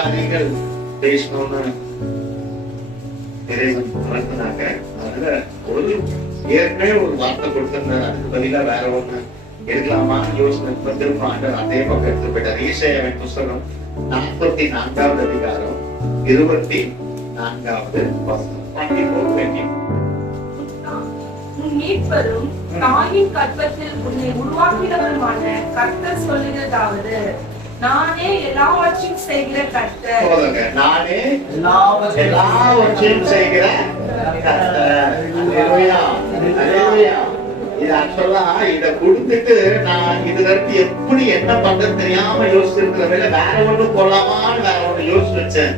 காரியங்கள் பேசணும்னு இறைவன் வளர்த்துனாங்க. அதுல ஒரு ஏற்கனவே ஒரு வார்த்தை கொடுத்திருந்தாரு, அதுக்கு பதிலா வேற ஒண்ணு எடுக்கலாமான்னு யோசனை திரும்ப ஆண்டவர் அதே பக்கம் எடுத்து போயிட்டார். ஈசாயாவின் புஸ்தகம் 44வது அதிகாரம் 24வது வசனம். உன் மீட்பரும் தாயின் கர்ப்பத்தில் உன்னை உருவாக்கினவருமான கர்த்தர் சொல்லுகிறதாவது, நானே எல்லாவற்றையும் செய்கிற கர்த்தர். நானே எல்லாவற்றையும் செய்கிற கர்த்தர். அல்லேலூயா, அல்லேலூயா. இது ஆக்சுவலா இத கொடுத்துட்டு நான் இதுல இருந்து எப்படி என்ன பண்றது தெரியாம யோசிச்சிருக்கிற வேலை வேற ஒண்ணு போலாமான்னு வேற ஒண்ணு யோசிச்சு வச்சேன்.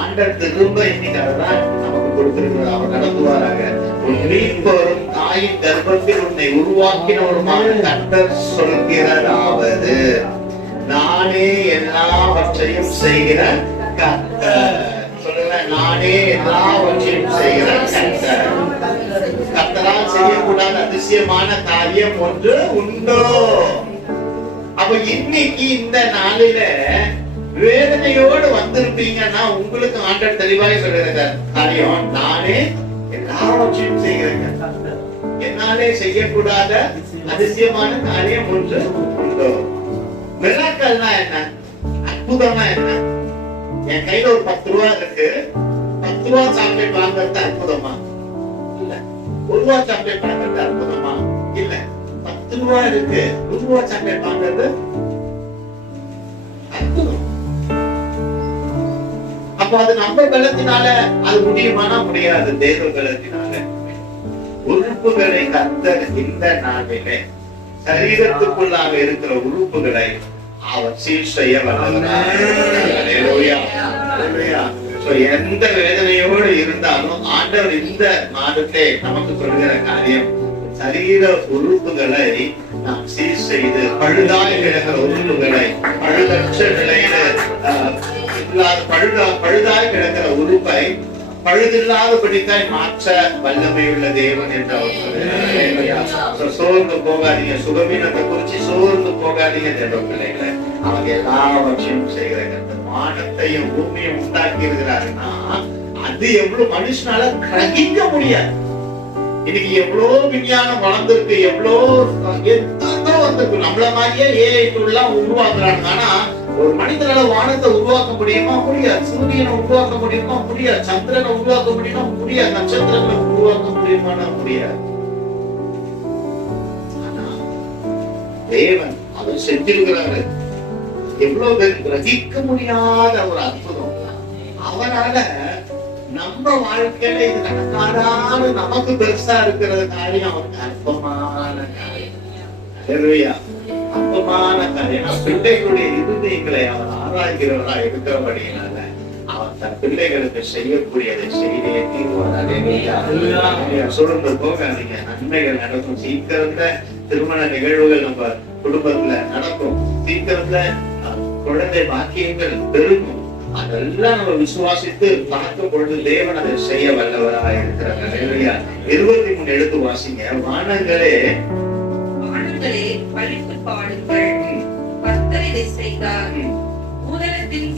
ஆண்டர் திரும்ப இன்னைக்கு அதான் நமக்கு கொடுத்திருக்கிறார். அவர் நடத்துவாராக. உன் மீட்பரும் தாயின் கர்ப்பத்தில் உன்னை உருவாக்கினவருமான கர்த்தர் சொல்கிறாராவது, நானே எல்லாவற்றையும் செய்கிற கர்த்தர். சொல்லுங்க, நானே எல்லாவற்றையும் செய்கிற கர்த்தர். கர்த்தரால் செய்யக்கூடாத அதிசயமான காரியம் ஒன்று உண்டோ? அப்ப இன்னைக்கு இந்த நாளில வேதனையோடு வந்திருப்பீங்கன்னா உங்களுக்கு ஆண்டவர் தெளிவாய் சொல்லுற காரியம், நானே எல்லாவற்றையும் செய்கிறேன். என்னாலே செய்யக்கூடாத அதிசயமான காரியம் ஒன்று உண்டோ? மிராக்கல்னா என்ன? அற்புதமா என்ன? என் கையில ஒரு 10 ரூபா இருக்கு, 10 ரூபா சாக்லேட் வாங்குறது அற்புதமா? இல்ல. 1 ரூபா சாக்லேட் வாங்குறது அற்புதமா? இல்ல. 10 ரூபா இருக்கு, 1 ரூபா சாக்லேட் வாங்குறது அற்புதம். அப்ப அது நம்ம பலத்தினால அது முடியுமானா முடியாது. தேவ பலத்தினால. உறுப்புகளை கர்த்தர் இந்த நாளிலே சரீரத்துக்குள்ளாக இருக்கிற உறுப்புகளை அவர் சீர் செய்ய வல்லவராய். எந்த வேதனையோடு இருந்தாலும் ஆண்டவர் இந்த மாதத்தை நமக்கு சொல்கிற காரியம், சரீர உறுப்புகளை நாம் சீர் செய்து பழுதாய் கிடக்கிற உறுப்புகளை பழுதற்ற நிலையில பழுதாய் கிடக்கிற உறுப்பை பழுதில்லாதபடிக்காய் மாற்ற வல்லமையுள்ள தேவன் என்று அவர் சொல்றார். சோர்ந்து போகாதீங்க, சுகவீனத்தை குறிச்சு சோர்ந்து போகாதீங்க தேவ பிள்ளைகளை. அவங்க எல்லாவற்றையும் செய்கிறாங்க. வானத்தையும் பூமியும் உண்டாக்கி இருக்கிறாருன்னா அது எவ்வளவு மனுஷனால கிரகிக்க முடியாது. இன்னைக்கு எவ்வளவு விஞ்ஞானம் வளர்ந்துருக்கு, எவ்வளவு வந்திருக்கு. நம்மள மாதிரியே ஏஐ டூல்லாம் உருவாக்குறாங்க. ஆனா ஒரு மனிதனால வானத்தை உருவாக்க முடியுமா? முடியாது. சூரியனை உருவாக்க முடியுமா? முடியாது. சந்திரனை உருவாக்க முடியுமா? முடியாது. நட்சத்திரங்களை உருவாக்க முடியுமானா முடியாது. ஆனா தேவன் அவர் செஞ்சிருக்கிறாரு. எவ்வளவு பேர் கிரகிக்க முடியாத ஒரு அற்புதம். அவனால நம்ம வாழ்க்கையில இது நடக்காதான்னு நமக்கு பெருசா இருக்கிற காரியம் அவருக்கு அற்பமான காரியம். அற்பமான காரியம். பிள்ளைகளுடைய இருதயங்களை அவர் ஆராய்கிறவரா இருக்கிறபடியினால அவர் தன் பிள்ளைகளுக்கு செய்யக்கூடியதை செய்தே தீர்வார். சுழன்று போகாதீங்க. நன்மைகள் நடக்கும். சீக்கிரத்துல திருமண நிகழ்வுகள் நம்ம குடும்பத்துல நடக்கும். சீக்கிரத்துல குழந்தை பாக்கியங்கள் பெருகும். அதெல்லாம் நம்ம விசுவாசித்து பார்க்கும் பொழுது தேவன் அதை செய்ய வல்லவராக இருக்கிறார். 23 எடுத்து வாசிங்க. வானங்களே பழித்து பாடுங்கள், கர்த்தர் இதை செய்தார். பூதலத்தின்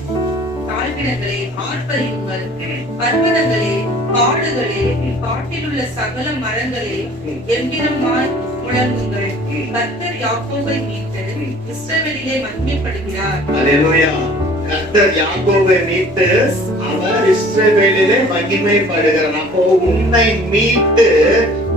தாழ்விடங்களே ஆர்ப்பரியுங்கள், பர்வதங்களே காடுகளே காட்டிலுள்ள சகல மரங்களே எவ்விதமாய் முழங்குங்கள். கர்த்தர் யாக்கோபை மீட்டு இஸ்ரவேலிலே மகிமைப்படுகிறார். அல்லேலூயா. கர்த்தர் யாக்கோபை மீட்டு அவர் இஸ்ரவேலிலே மகிமைப்படுகிறார். அப்போ உன்னை மீட்டு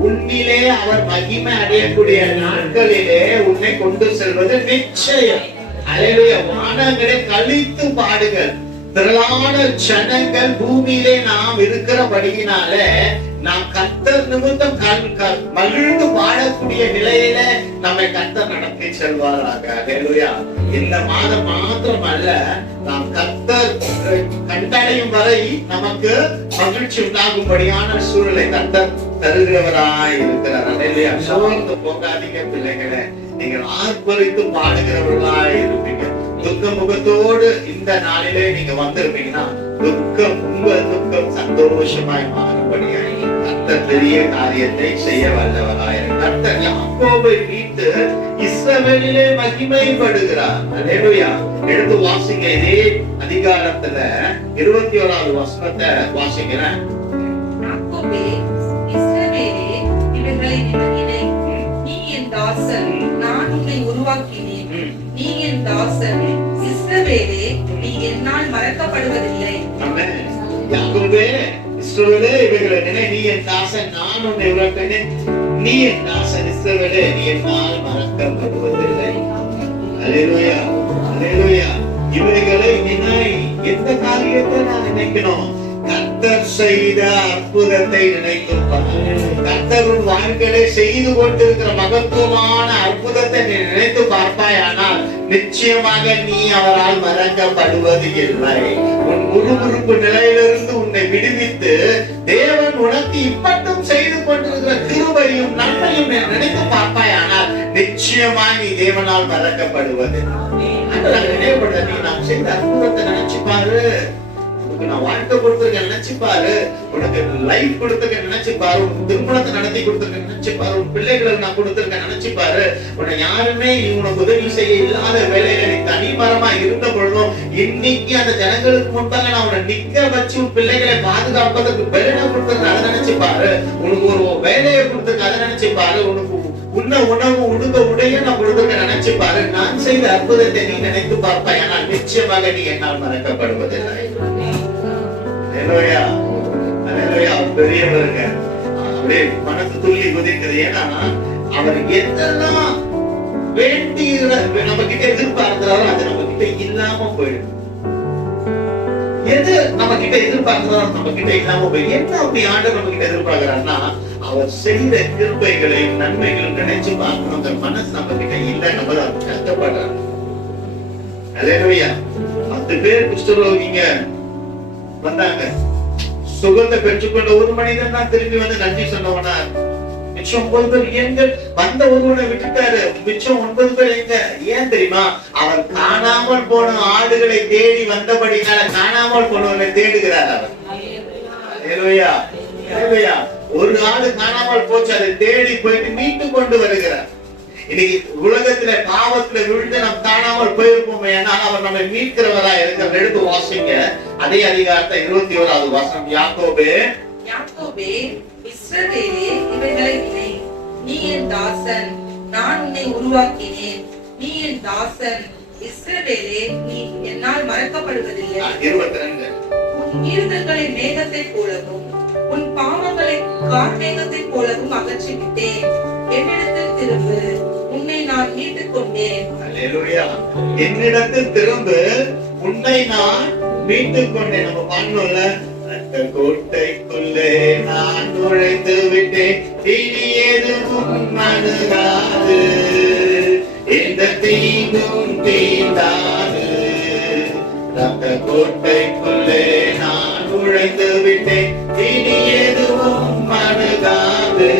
உன்னிலே அவர் மகிமை அடையக்கூடிய நாட்களிலே உன்னை கொண்டு செல்வது நிச்சயம். அல்லேலூயா. வானங்களே களித்து பாடுங்கள். திரளான ஜனங்கள் பூமியிலே நாம் இருக்கிறபடியினால நாம் கர்த்தர் நிமித்தம் மகிழ்ந்து பாடக்கூடிய நிலையில நம்மை கர்த்தர் நடத்தி செல்வாராக. அல்லேலூயா. இந்த மாதம் மாத்திரம் அல்ல, நாம் கர்த்தர் கண்டடையும் வரை நமக்கு மகிழ்ச்சி உண்டாகும்படியான சூழலை கர்த்தர் தருகிறவராய் இருக்கிறார். அல்லேலூயா. சோர்ந்து போகாதீங்க பிள்ளைகளே. நீங்கள் ஆர்ப்பரித்து பாடுகிறவர்களாய் இருப்பீங்க. துக்க முகத்தோடு இந்த நாளிலே நீங்க வந்திருப்பீங்கன்னா துக்கம் உங்க துக்கம் சந்தோஷமாய் மாறும்படியாய் கர்த்தர் பெரிய காரியத்தை செய்ய வல்லவராய். கர்த்தர் யாக்கோபை மீட்டு இஸ்ரவேலை இஸ்ரவேலிலே மகிமைப்படுகிறார். அல்லேலூயா. எடுத்து வாசிங்க. இதே அதிகாரத்துல 21வது வசனத்தை வாசிக்கிறேன். யாக்கோபே, இஸ்ரவேலே, இவர்களை நினை. நீ என் தாசன், நான் உன்னை உருவாக்கினேன். நீ என் தாசன், இஸ்ரவேலே, நீ என்னால் மறக்கப்படுவதில்லை. ஆமென். யாக்கோபே, இஸ்ரவேலே, இவர்களை நினை. நீ என் தாசன், நான் உன்னை உருவாக்கினேன். நீ என் தாசன், இஸ்ரவேலே, நீ என்னால் மறக்கப்படுவதில்லை. அல்லேலூயா. அல்லேலூயா. இவைகளை நினை. எந்த காரியத்தை நான் நினைக்கணும்? கர்த்தர் செய்த அற்புதத்தை நினைக்கும். கர்த்தர் உன் வாழ்க்கையை செய்து கொண்டிருக்கிற மகத்துவமான அற்புதத்தை நீ நினைத்து பார்ப்பாயானால் நிச்சயமாக நீ அவரால் மறக்கப்படுவது இல்லை. உன் முறுமுறுப்பு நிலையிலிருந்து உன்னை விடுவித்து தேவன் உனக்கு இப்பட்டும் செய்து கொண்டிருக்கிற கிருபையும் நன்மையும் நினைத்து பார்ப்பாயானால் நிச்சயமாக நீ தேவனால் மறக்கப்படுவது. நினைவுபடுத்த நீ நாம் செய்த அற்புதத்தை நினைச்சு பாரு. நான் வாழ்க்கை கொடுத்திருக்கேன் நினைச்சு பாரு. உனக்கு லைஃப் கொடுத்திருக்கேன் நினைச்சு பாரு. உனக்கு திருமணத்தை நடத்தி கொடுத்திருக்கேன் நினைச்சு பாரு. உன் பிள்ளைகளுக்கு நான் கொடுத்திருக்கேன் நினைச்சு பாரு. உன்னை யாருமே உனக்கு உதவி செய்ய இல்லாத வேலையில நீ தனிமரமா இருந்த பொழுதும் இன்னைக்கு அந்த ஜனங்களுக்கு முன்பாக நான் உன்னை நிக்க வச்சு உன் பிள்ளைகளை பாதுகாப்பதற்கு பெருமை கொடுத்திருக்கேன் அதை நினைச்சு பாரு. உனக்கு ஒரு வேலையை கொடுத்திருக்கேன் அதை நினைச்சு பாரு. உனக்கு உன்ன உணவு உடுக்க உடைய நான் கொடுத்திருக்கேன் நினைச்சு பாரு. நான் செய்த அற்புதத்தை நீ நினைத்து பார்ப்பாய். ஆனால் நிச்சயமாக நீ என்னால் மறக்கப்படுவதில்லை. அல்லேலூயா. அல்லேலூயா. பெரியவருங்க அப்படியே மனசு துள்ளி குதிக்குது. ஏன்னா அவர் எதெல்லாம் வேண்டி நம்ம கிட்ட எதிர்பார்க்கிறாரோ அது நம்ம கிட்ட இல்லாம போயிடும். எது நம்ம கிட்ட எதிர்பார்க்கிறாரோ நம்ம கிட்ட இல்லாம போயிடும். என்ன அப்படி ஆண்டவர் நம்ம கிட்ட எதிர்பார்க்கிறாருன்னா அவர் செய்த கிருபைகளையும் நன்மைகளும் நினைச்சு பார்க்கணும். அந்த மனசு நம்ம கிட்ட இல்ல, நம்ம தான் கஷ்டப்படுறோம். அல்லேலூயா. 10 பேர் குஷ்டரோகிங்க வந்தாங்க. சுகத்தை பெற்றுக்கொண்ட ஒரு மனிதன் தான் திரும்பி வந்து நன்றி சொன்னவனா. மிச்சம் 9 பேர் எங்க வந்த ஒருவனை விட்டுட்டாரு. மிச்சம் 9 பேர் எங்க? ஏன் தெரியுமா? அவர் காணாமல் போன ஆடுகளை தேடி வந்தபடினால காணாமல் போனவனை தேடுகிறார் அவர். அல்லேலூயா. அல்லேலூயா. ஒரு ஆடு காணாமல் போச்சு, அதை தேடி போயிட்டு மீட்டு கொண்டு வருகிறார். இன்னைக்கு உலகத்துல பாவத்துல விழுந்து நாம் காணாமல் போயிருப்போமே, ஆனால் அவர் நம்மை மீட்கிறவரா இருக்கிற. எடுத்து வாசிங்க அதே அதிகாரத்தை 21வது வசனம். யாக்கோபே, யாக்கோபே, இஸ்ரவேலே, இவைகளை நினை. நீ என் தாசன், நான் உன்னை உருவாக்கினேன். நீ என் தாசன், இஸ்ரவேலே, நீ என்னால் மறக்கப்படுவதில்லை. 22 உன் மீறுதல்களை மேகத்தை போலவும் உன் பாவங்களை கார்மேகத்தை போலவும் அகற்றி விட்டேன். என்னிடத்தில் திரும்பு, உன்னை நான் மீட்டுக் கொண்டேன். அல்லேலூயா. என்னிடத்தில் திரும்பு, உன்னை நான் மீட்டுக் கொண்டேன். நம்ம பண்ணோம்ல, அந்த கோட்டைக்குள்ளே நான் நுழைந்து விட்டேன். இனி எதுவும் அணுகாது, எந்த தீங்கும் தீண்டாது. அந்த கோட்டைக்குள்ளே நான் நுழைந்து விட்டேன். இனி எதுவும் அணுகாது,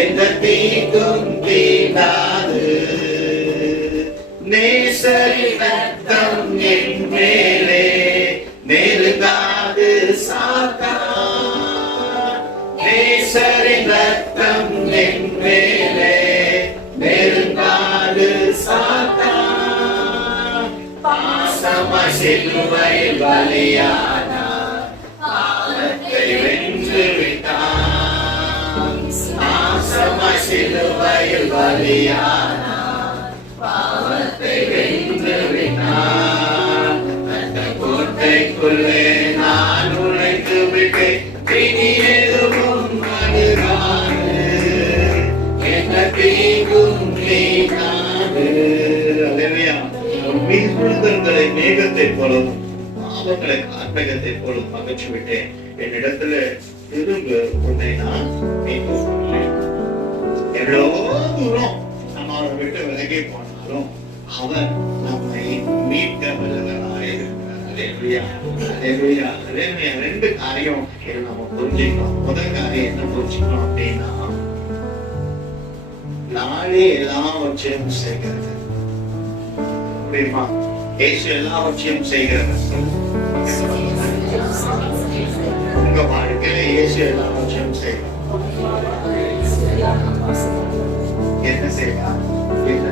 எந்த தீங்கும் தீண்டாது. நேசரின் ரத்தம் என் மேலே நெருங்காது சாத்தான். நேசரின் ரத்தம் என் மேலே நெருங்காது சாத்தான். பாசமா சிலுவையில் பலியானார், பாவத்தை வென்று விட்டான். பாசமா சிலுவையில் பலியானார், பாவத்தை வென்று விட்டான். அந்த கோட்டைக்குள்ளே நான் நுழைந்து விட்டேன். இனி எதுவும் அணுகாது, என்ன தீங்கும் நீங்காது. அல்லேலூயா. மீறுதல்களை மேகத்தை போலவும் பாவங்களை கார்மேகத்தை போலவும் அகற்றி விட்டேன். என்னிடத்துல திரும்ப, உன்னை நான் மீட்டுக் கொண்டேன். எவ்வளவு தூரம் நம்ம அவரை விட்டு விலகி போனாலும் அவர் நம்மை மீட்க வல்லவராயிருக்கிறார். அல்லேலூயா. அல்லேலூயா. அல்லேலூயா. 2 காரியம் நம்ம புரிஞ்சுக்கணும். முதல் காரியம் என்ன புரிஞ்சுக்கணும் அப்படின்னா, நாளே எல்லாவற்றையும் செய்கிறது. புரியுமா? இயேசு எல்லாவற்றையும் செய்கிறது. உங்க வாழ்க்கையில இயேசு எல்லாவற்றையும் செய்கிறார். என்ன செய்யலாம்? என்ன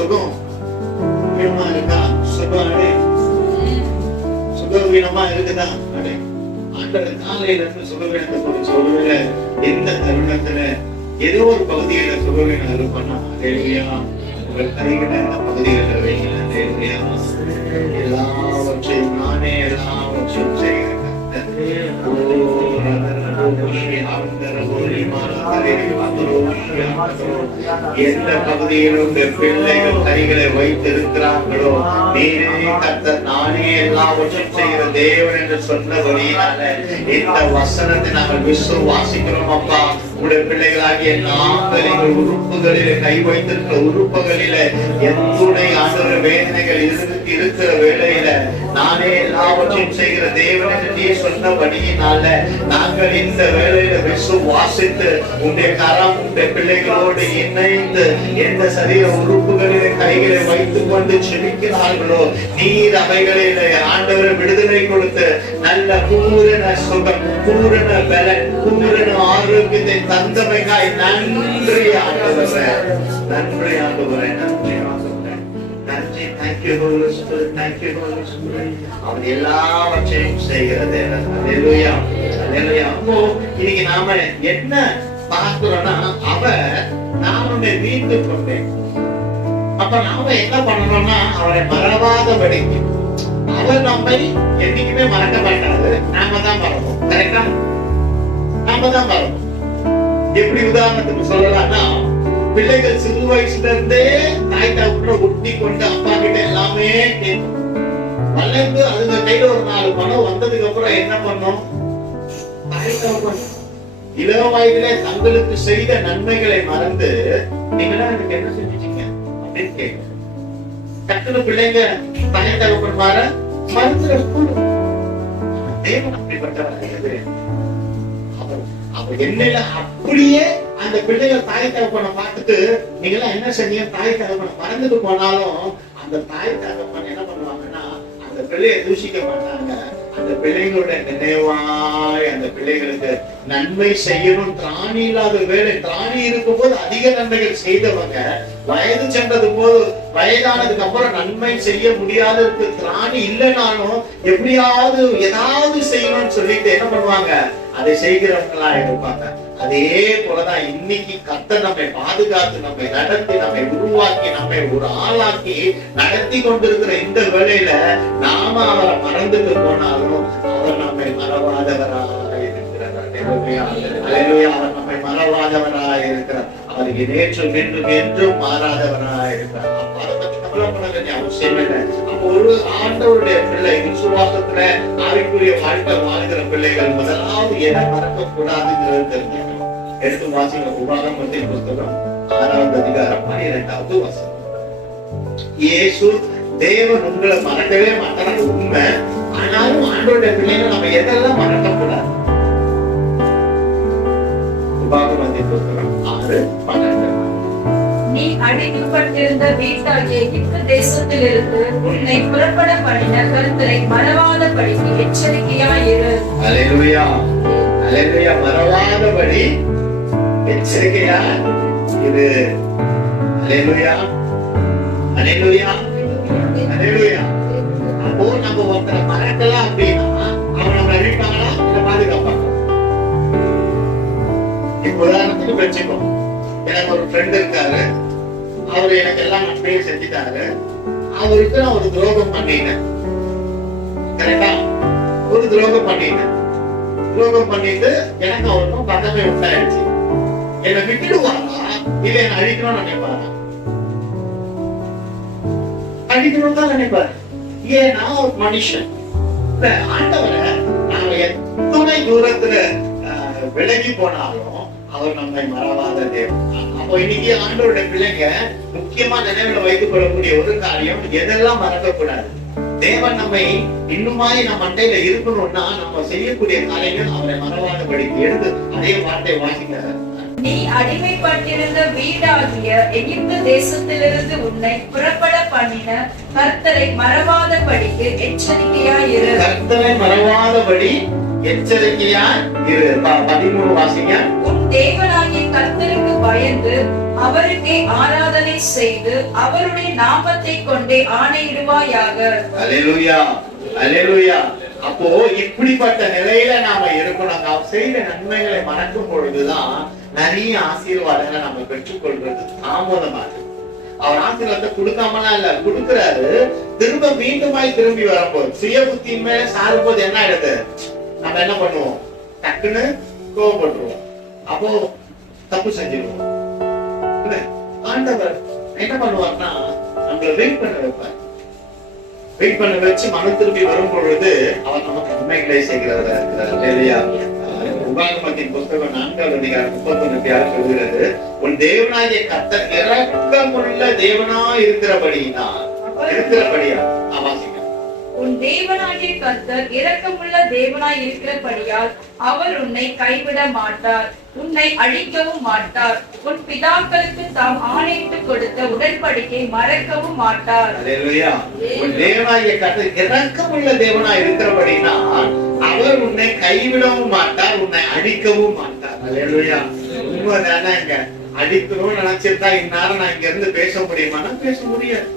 சுகம் வீணமா இருக்கா? சுகம் அடே, சுகவீனமா இருக்குதா? அடே, ஆண்டவர் காலையில இருந்து சுகவீனத்தை குறிச்சு ஒருவேளை எந்த தருணத்துல ஏதோ ஒரு பகுதியில சுகவீனம் இருப்பானா, அல்லேலூயா, உங்கள் கைகளை அந்த பகுதிகளில் வைங்க. அல்லேலூயா. எல்லாவற்றையும் நானே எல்லாவற்றையும் செய்கிறேன். எந்த பகுதியிலும் பிள்ளைகள் கைகளை வைத்திருக்கிறார்களோ, நீரே கர்த்தர், நானே எல்லாவற்றையும் செய்கிற தேவன் என்று சொன்னபடியால இந்த வசனத்தை நாங்கள் விசுவாசிக்கிறோம். அப்பா, உடைய பிள்ளைகளாகிய நாங்கள் எங்கள் உறுப்புகளிலே கை வைத்திருக்கிற உறுப்புகளிலே எத்துணை ஆண்டவர் வேதனைகள் இருக்கிற வேளையில நானே எல்லாவற்றையும் செய்கிற தேவன் என்று நீ சொன்னபடியினால நாங்கள் இந்த வேளையில விசுவாசித்து உடைய கரம் உடைய பிள்ளைகளோடு இணைந்து எந்த சரீர உறுப்புகளிலே கைகளை வைத்துக் கொண்டு செபிக்கிறார்களோ, நீர் அவைகளிலே ஆண்டவர் விடுதலை கொடுத்து நல்ல பூரண சுகம், பூரண பலன், பூரண ஆரோக்கியத்தை தந்தமைக்காய் நன்றி ஆண்டவரே, நன்றி ஆண்டவரே, நன்றி ஆண்டவரே, நன்றி. Thank you Holy Spirit, thank you Holy Spirit. அவர் எல்லாவற்றையும் செய்கிறது. அல்லேலூயா, அல்லேலூயா. அப்போ இன்னைக்கு நாம என்ன பார்க்கிறோம்னா, நான் உன்னை மீட்டு கொண்டேன். அப்ப நாம என்ன பண்ணணும்னா, அவரை மறவாதபடிக்கு, அவர் நம்மை என்னைக்குமே மறக்க மாட்டாரு, நாம தான் மறப்போம். கரெக்டா? நாம தான் மறப்போம். எப்படி உதாரணத்துக்கு சொல்லலாம்னா, பிள்ளைகள் சிறு வயசுல இருந்தே தாய் தகப்பனை ஒட்டி கொண்டு அப்பா கிட்ட எல்லாமே கேட்கும். வளர்ந்து அதுங்க கையில ஒரு 4 பணம் வந்ததுக்கு அப்புறம் என்ன பண்ணும்? தாய் தகப்பன் இளம் வயதிலே தங்களுக்கு செய்த நன்மைகளை மறந்து, நீங்களா எனக்கு என்ன செஞ்சிட்டீங்க அப்படின்னு கேட்கும். டக்குனு பிள்ளைங்க தாய் தகப்பன் மறந்துடக்கூடும். தேவன் அப்படிப்பட்டவர். அவர் என்னையில அப்படியே அந்த பிள்ளைகள் தாய் தகப்பனை பார்த்துட்டு, நீங்க என்ன செஞ்சீங்க? தாய் தகப்பனை மறந்துட்டு போனாலும் அந்த தாய் தகப்பன் என்ன பண்ணுவாங்கன்னா, அந்த பிள்ளையை தூஷிக்க மாட்டாங்க. அந்த பிள்ளைகளோட நினைவாய் அந்த பிள்ளைகளுக்கு நன்மை செய்யணும். திராணி இல்லாத வேலை, திராணி இருக்கும் போது அதிக நன்மைகள் செய்தவங்க வயது சென்றது போது, வயதானதுக்கு அப்புறம் நன்மை செய்ய முடியாததுக்கு திராணி இல்லைனாலும் எப்படியாவது ஏதாவது செய்யணும்னு சொல்லிட்டு என்ன பண்ணுவாங்க? அதை செய்கிறவங்களா இருப்பாங்க. அதே போலதான் இன்னைக்கு கர்த்தர் நம்மை பாதுகாத்து, நம்மை நடத்தி, நம்மை உருவாக்கி, நம்மை ஒரு ஆளாக்கி நடத்தி கொண்டிருக்கிற இந்த வேளையில நாம அவரை மறந்துட்டு போனாலும் அவர் நம்மை மறவாதவராக இருக்கிறார். அவர் நம்மை மறவாதவராக இருக்கிறார். அவருக்கு நேற்றும் இன்றும் என்றும் மாறாதவராக இருக்கிறார். அவசியம் இல்லை. அப்போ ஒரு ஆண்டவருடைய பிள்ளை விசுவாசத்துல ஆவிக்குரிய வாழ்க்கை வாழ்கிற பிள்ளைகள் முதலாவது எதை மறக்க கூடாதுங்கிறது தெரிஞ்சுக்கணும். எடுத்து வாசிங்க. உபாகமத்தின் புத்தகம் 6வது அதிகாரம் 12வது வசனம். இயேசு தேவன் உங்களை மறக்கவே மாட்டாங்க, உண்மை. ஆனாலும் ஆண்டவருடைய பிள்ளைகள் நம்ம எதெல்லாம் மறக்க கூடாது? உபாகமத்தின் புத்தகம் 6:12. நீ அடிமைப்பட்டிருந்த வீட்டாகிய எகிப்து தேசத்திலிருந்து உன்னை புறப்பட பண்ணின கர்த்தரை மறவாதபடிக்கு எச்சரிக்கையாயிரு. அல்லேலூயா, அல்லேலூயா. மறவாதபடி எச்சரிக்கையா இரு. அல்லேலூயா, அல்லேலூயா, அல்லேலூயா. அப்போ நம்ம ஒருத்தரை மறக்கலாம் அப்படின்னா அவங்க நம்ம அழிப்பாங்களா இல்ல பாதுகாப்பாங்க? இப்போ உதாரணத்துக்கு வச்சுக்கோ, எனக்கு ஒரு ஃப்ரெண்ட் இருக்காரு. அவரு எனக்கு எல்லாம் நன்மையை செஞ்சுட்டாரு. அவருக்கு நான் ஒரு துரோகம் பண்ணிட்டேன். கரெக்டா? ஒரு துரோகம் பண்ணிட்டேன். துரோகம் பண்ணிட்டு எனக்கு அவருக்கும் பந்தமே உண்டாயிடுச்சு. என்னை விட்டுடுவாரா இல்ல என்ன அழிக்கணும்னு நினைப்பாரா? அழிக்கணும் தான் நினைப்பாரு. ஏன்னா ஒரு மனுஷன். ஆண்டவரை நாம எத்தனை தூரத்துல விலகி போனாலும் அவர் நம்மை மறவாத தேவன். அப்போ இன்னைக்கு ஆண்டவருடைய பிள்ளைங்க முக்கியமா நினைவுல வைத்துக் கொள்ளக்கூடிய ஒரு காரியம், எதெல்லாம் மறக்க கூடாது. தேவன் நம்மை இன்னுமாய் நம்ம மண்டையில இருக்கணும்னா நம்ம செய்யக்கூடிய காரியங்கள் அவரை மறவாதபடிக்கு எடுத்து அதே வார்த்தை வாசிக்க. நீ அடிமைப்பட்டிருந்த வீடாகிய எகிப்து தேசத்திலிருந்து உன்னை புறப்பட பண்ணின கர்த்தரை மறவாதபடிக்கு எச்சரிக்கையாயிரு. கர்த்தரை மறவாதபடி எச்சரிக்கையாய் இரு. 13 வாசிங்க. உன் தேவனாகிய கர்த்தருக்கு பயந்து அவருக்கே ஆராதனை செய்து அவருடைய நாமத்தை கொண்டே ஆணையிடுவாயாக. அல்லேலூயா, அல்லேலூயா. அப்போ இப்படிப்பட்ட நிலையில நாம இருக்கணும். நாம் செய்த நன்மைகளை மறக்கும் பொழுதுதான் நிறைய ஆசீர்வாதங்களை நம்ம பெற்றுக்கொள்றது தாமதமாகுது. அவர் ஆசீர்வாதத்தை கொடுக்காமலாம் இல்ல, கொடுக்கிறாரு. திரும்ப மீண்டுமாய் திரும்பி வரும்போது சுய புத்தியின் மேல சாரும் போது என்ன ஆயிடுது? நம்ம என்ன பண்ணுவோம்? டக்குன்னு கோவப்பட்டுருவோம். அப்போ தப்பு செஞ்சிருவோம். ஆண்டவர் என்ன பண்ணுவார்னா நம்மள வெயிட் பண்ண வைப்பார். வெயிட் பண்ண வச்சு மனம் திரும்பி வரும் பொழுது அவர் நமக்கு நன்மைகளை செய்கிறவரா இருக்கிறார். இல்லையா? உபாகமத்தின் புத்தகம் 4வது அதிகாரம் 31 சொல்கிறது, உன் தேவனாகிய கர்த்தர் இரக்கமுள்ள தேவனாய் இருக்கிறபடியா. ஆமாசிங்க. உன் தேவனாகிய கர்த்தர் இரக்கமுள்ள தேவனாய் இருக்கிறபடியால் அவர் உன்னை கைவிட மாட்டார், உன்னை அழிக்கவும் மாட்டார். உன் பிதாக்களுக்கு தாம் ஆணையிட்டு கொடுத்த உடன்படிக்கை மறக்கவும் மாட்டார். அல்லேலூயா. உன் தேவனாகிய கர்த்தர் இரக்கமுள்ள தேவனாய் இருக்கிறபடினா அவர் உன்னை கைவிடவும் மாட்டார், உன்னை அழிக்கவும் மாட்டார். அல்லேலூயா. உண்மைதானங்க. அழிக்கணும்னு நினைச்சிருந்தா இந்நேரம் நான் இங்க இருந்து பேச முடியுமானா பேச முடியாது,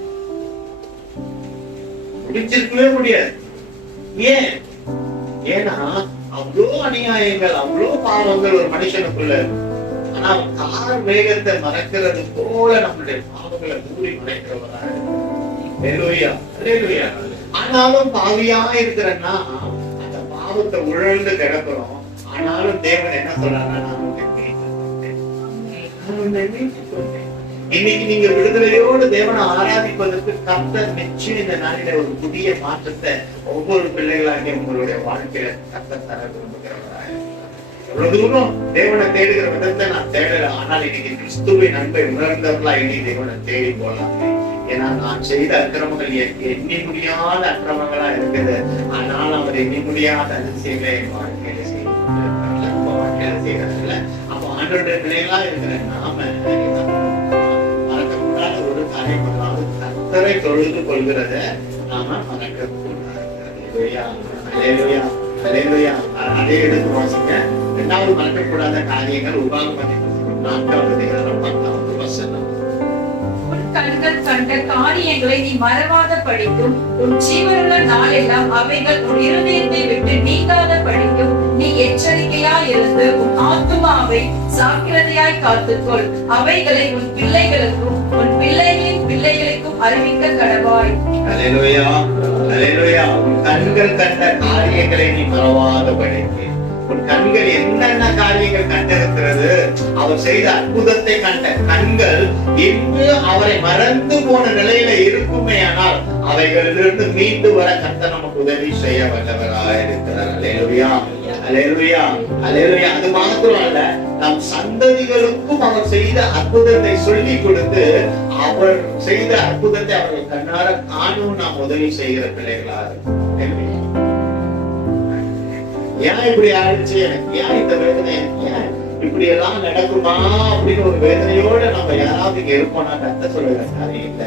முடிச்சிருக்கவே முடியாது. ஏன்? ஏன்னா அவ்வளோ அநியாயங்கள், அவ்வளோ பாவங்கள் ஒரு மனுஷனுக்குள்ள. ஆனா கார் வேகத்தை மறைக்கிறது போல நம்மளுடைய பாவங்களை மூடி மறைக்கிறவரா. ஆனாலும் பாவியா இருக்கிறன்னா அந்த பாவத்தை உழந்து கிடக்கிறோம். ஆனாலும் தேவன் என்ன சொல்றாருன்னா, இன்னைக்கு நீங்க விடுதலையோடு தேவனை ஆராதிப்பதற்கு கர்த்தர் நிச்சயம் இந்த நாளில ஒரு புதிய மாற்றத்தை ஒவ்வொரு பிள்ளைகளாகிய உங்களுடைய வாழ்க்கையில கர்த்தர் தர விரும்புகிறவராக. எவ்வளவு தூரம் தேவனை தேடுகிற விதத்தை நான் தேடல, ஆனால் இன்னைக்கு கிறிஸ்துவின் அன்பை உணர்ந்தவர்களா இனி தேவனை தேடி போலாம். ஏன்னா நான் செய்த அக்கிரமங்கள் எண்ணி முடியாத அக்கிரமங்களா இருக்குது. ஆனால் அவர் எண்ணி முடியாத அதிசயங்களை என் வாழ்க்கையில செய்யறதுல அப்போ ஆண்டோடைய பிள்ளைகளா இருக்கிற நாம மறக்கக்கூடாத ஒரு காரியம் பண்ணாலும் கர்த்தரை தொழுது கொள்கிறத நாம மறக்கக்கூடாது. அதே எடுத்து வாசிங்க. 2வது மறக்கக்கூடாத காரியங்கள் உபாகமத்தின் 4வது அதிகாரம் 10வது வசனம். உன் கண்கள் கண்ட காரியங்களை நீ மறவாத படிக்கும், உன் ஜீவனுள்ள நாளெல்லாம் அவைகள் உன் இருதயத்தை விட்டு நீங்காத படிக்கும் நீ எச்சரிக்கையா இருந்து உன் ஆத்துமாவை சாக்கிரதையாய் காத்துக்கொள். அவைகளை உன் பிள்ளைகளுக்கும் உன் பிள்ளைகளின் பிள்ளைகளுக்கும் அறிவிக்க கடவாய். அல்லேலூயா, அல்லேலூயா. உன் கண்கள் கண்ட காரியங்களை நீ மறவாத படிக்க. உன் கண்கள் என்னென்ன காரியங்கள் கண்டிருக்கிறது? அவர் செய்த அற்புதத்தை கண்ட கண்கள் இன்று அவரை மறந்து போன நிலையில இருக்குமே, ஆனால் அவைகளிலிருந்து மீண்டு வர கர்த்தர் நமக்கு உதவி செய்ய வல்லவராக இருக்கிறார். அல்லேலூயா, அல்லேலூயா, அல்லேலூயா. அது மாத்திரம் அல்ல, நம் சந்ததிகளுக்கும் அவர் செய்த அற்புதத்தை சொல்லி கொடுத்து அவர் செய்த அற்புதத்தை அவர்கள் கண்ணார காணும் நாம் உதவி செய்கிற பிள்ளைகளாக. ஏன் இப்படி ஆயிடுச்சு, எனக்கு ஏன் இந்த வேதனை, ஏன் இப்படி எல்லாம் நடக்குமா அப்படின்னு ஒரு வேதனையோட நம்ம யாராவது இங்க இருப்போம்னா கத்த சொல்லுகிற காரியம் இல்ல.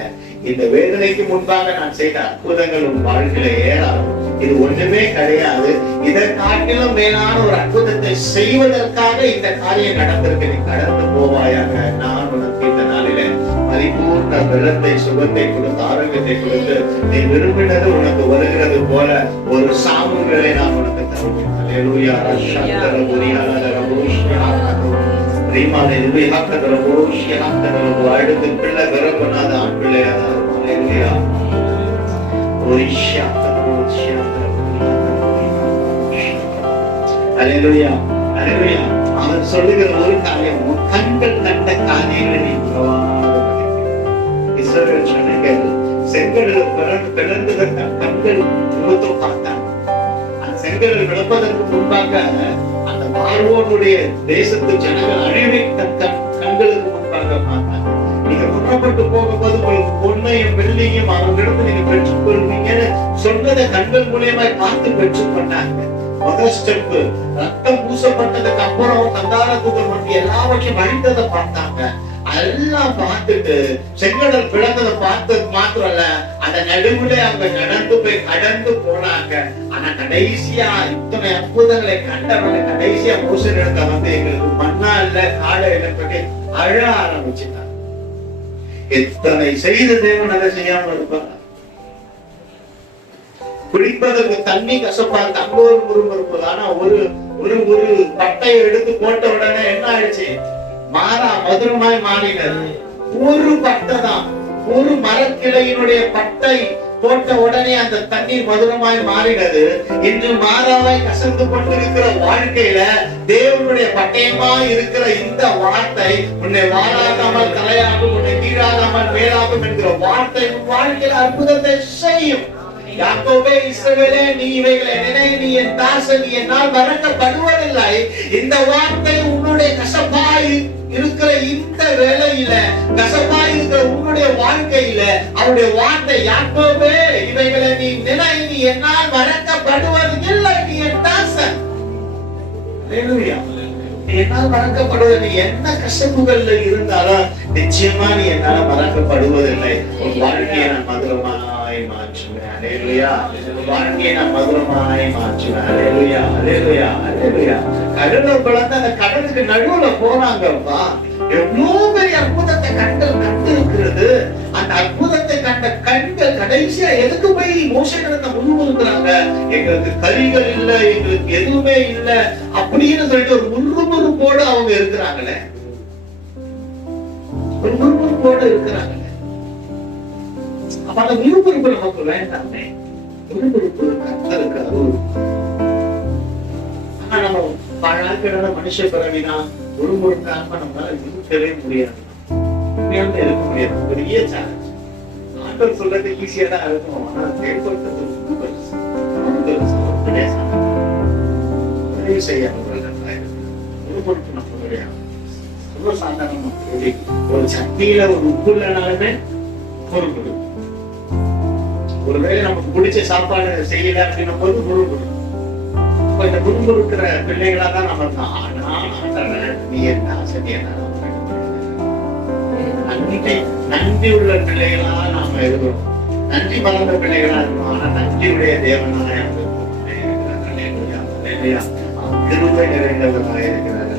இந்த வேதனைக்கு முன்பாக நான் செய்த அற்புதங்கள் உன் வாழ்க்கையில ஏறாது. இது ஒண்ணுமே கிடையாது. இதை காட்டிலும் மேலான ஒரு அற்புதத்தை செய்வதற்காக இந்த காரியம் நடந்திருக்கு. நீ கடந்து போவாயாக. நான் உனக்கு இந்த நாளில பரிபூர்ண வெள்ளத்தை, சுகத்தை கொடுத்து, ஆரோக்கியத்தை கொடுத்து, நீ விரும்பினது உனக்கு வருகிறது போல ஒரு சாமுவேலை நான் உனக்கு தருவேன். அல்லேலூயா. அடுத்து பிள்ளை விரும்பினாத ஆண் பிள்ளையாக. அல்லேலூயா. அல்லேலூயா, அல்லேலூயா. அவர் சொல்லுகிற ஒரு காரியம், கண்கள் கண்ட காரியங்களை நீ இஸ்ரவேல் ஜனங்கள் செங்கடல் பிளந்ததற்கு கண்கள் நிமித்தம் பார்த்தாங்க. அந்த செங்கடல் விளப்பதற்கு முன்பாக அந்த பார்வோனுடைய தேசத்து ஜனங்கள் அழிவை கண்களுக்கு முன்பாக பார்த்தாங்க. நீங்க புறப்பட்டு போகும்போது உங்களுக்கு பொன்னையும் வெள்ளியும் அவர்களிடத்து நீங்க பெற்றுக் கொள்வீங்கன்னு சொன்னதை கண்கள் மூலியமாய் பார்த்து பெற்றுக் கொண்டாங்க. முதல் ஸ்டெப், ரத்தம் பூசப்பட்டதுக்கு அப்புறம் கந்தாரத்துகள் வந்து எல்லாவற்றையும் அழித்ததை பார்த்தாங்க. எல்லாம் பார்த்துட்டு செங்கடல் பிளந்ததை பார்த்தது மாத்திரம் இல்ல, அந்த நடுவுல அவங்க கடந்து போனாங்க. ஆனா கடைசியா இத்தனை அற்புதங்களை கண்டவங்க கடைசியா மோசனிடத்தை வந்து எங்களுக்கு மண்ணா இல்ல காடை இல்ல அழ ஆரம்பிச்சுட்டாங்க. எத்தனை செய்த தேவன் அதை செய்யாம இருப்பாங்க. குடிப்பதற்கு தண்ணி கசப்பா இருக்கு, அங்க ஒரு முருங்கல். ஆனா ஒரு ஒரு ஒரு பட்டையை எடுத்து போட்ட உடனே என்ன ஆயிடுச்சு? மாறா மதுரமாய் மாறினது. ஒரு பட்டை தான், ஒரு மரக்கிளையினுடைய பட்டை போட்ட உடனே அந்த தண்ணீர் மதுரமாய் மாறினது. இன்று மாறாவாய் கசந்து கொண்டிருக்கிற வாழ்க்கையில தேவனுடைய பட்டயமா இருக்கிற இந்த வார்த்தை, உன்னை வாழாகாமல் தலையாகும், உன்னை கீழாகாமல் மேலாகும் என்கிற வார்த்தை உன் வாழ்க்கையில அற்புதத்தை செய்யும். யாக்கோபே, இஸ்ரவேலே, நீ இவைகளை நினை, நீ என் தாசன், நீ என்னால் மறக்கப்படுவதில்லை. இந்த வார்த்தை உன்னுடைய கசப்பாய் இருக்கிற இந்த வேளையில, கசப்பாய் இருக்கிற உன்னுடைய வாழ்க்கையில அவருடைய வார்த்தை, யாக்கோபே, இவைகளை நீ நினை, நீ என்னால் மறக்கப்படுவதில்லை, நீ என் தாசன். அல்லேலூயா. நீ என்னால் மறக்கப்படுவது, நீ என்ன கசப்புகள்ல இருந்தாலும் நிச்சயமா நீ என்னால மறக்கப்படுவதில்லை. உன் வாழ்க்கையை நான் மதுரமாய் மாற்றுவேன். அல்லேலூயா. வாழ்க்கையை நான் மதுரமாய் மாற்றுவேன். அல்லேலூயா, அல்லேலூயா, அல்லேலூயா. கடலை பிளந்து அந்த கடலுக்கு நடுவுல போனாங்கப்பா. எவ்வளவு பெரிய அற்புதத்தை கண்கள் கண்டு இருக்கிறது. அந்த அற்புதத்தை கண்ட கண்கள் கடைசியா எதுக்கு போய் மோசனிடத்தை முன்னுறுத்துறாங்க? எங்களுக்கு கரிகள் இல்ல, எங்களுக்கு எதுவுமே இல்ல அப்படின்னு சொல்லிட்டு ஒரு முறுமுறுப்போடு அவங்க இருக்கிறாங்களே, ஒரு முறுமுறுப்போடு இருக்கிறாங்களே. அப்ப அந்த முறுமுறுப்பு நமக்கு வேண்டாமே. முறுமுறுப்பு கர்த்தருக்கு அருள். ஆனா நம்ம வாழ்க்கையோட மனுஷ பிறவிதான் முறுமுறுக்காம நம்மளால இருக்கவே முடியாது, இருக்க முடியாது. பெரிய சேலஞ்ச். ஆண்டவர் சொல்றது ஈஸியா தான் இருக்கும், ஆனா செயல்படுத்துறது ரொம்ப பெருசு. உதவி செய்ய முறுமுறுப்பு நம்மளுடைய சர்வசாதாரணமா ஒரு சட்னியில ஒரு உப்பு இல்லைனாலுமே முறுமுறு. ஒருவேளை நமக்கு பிடிச்ச சாப்பாடு செய்யல அப்படின்னும் போது முறுமுறு. இந்த முறுமுறுக்கிற பிள்ளைகளா தான் நம்ம இருக்கோம். ஆனா நீ என்ன ஆசை என்ன நன்றி உள்ள பிள்ளைகளா நாம இருக்கிறோம், நன்றி மறந்த பிள்ளைகளா இருக்கோம். ஆனா நன்றியுடைய தேவனாக கிருபை நிறைந்தவராக இருக்கிறார்.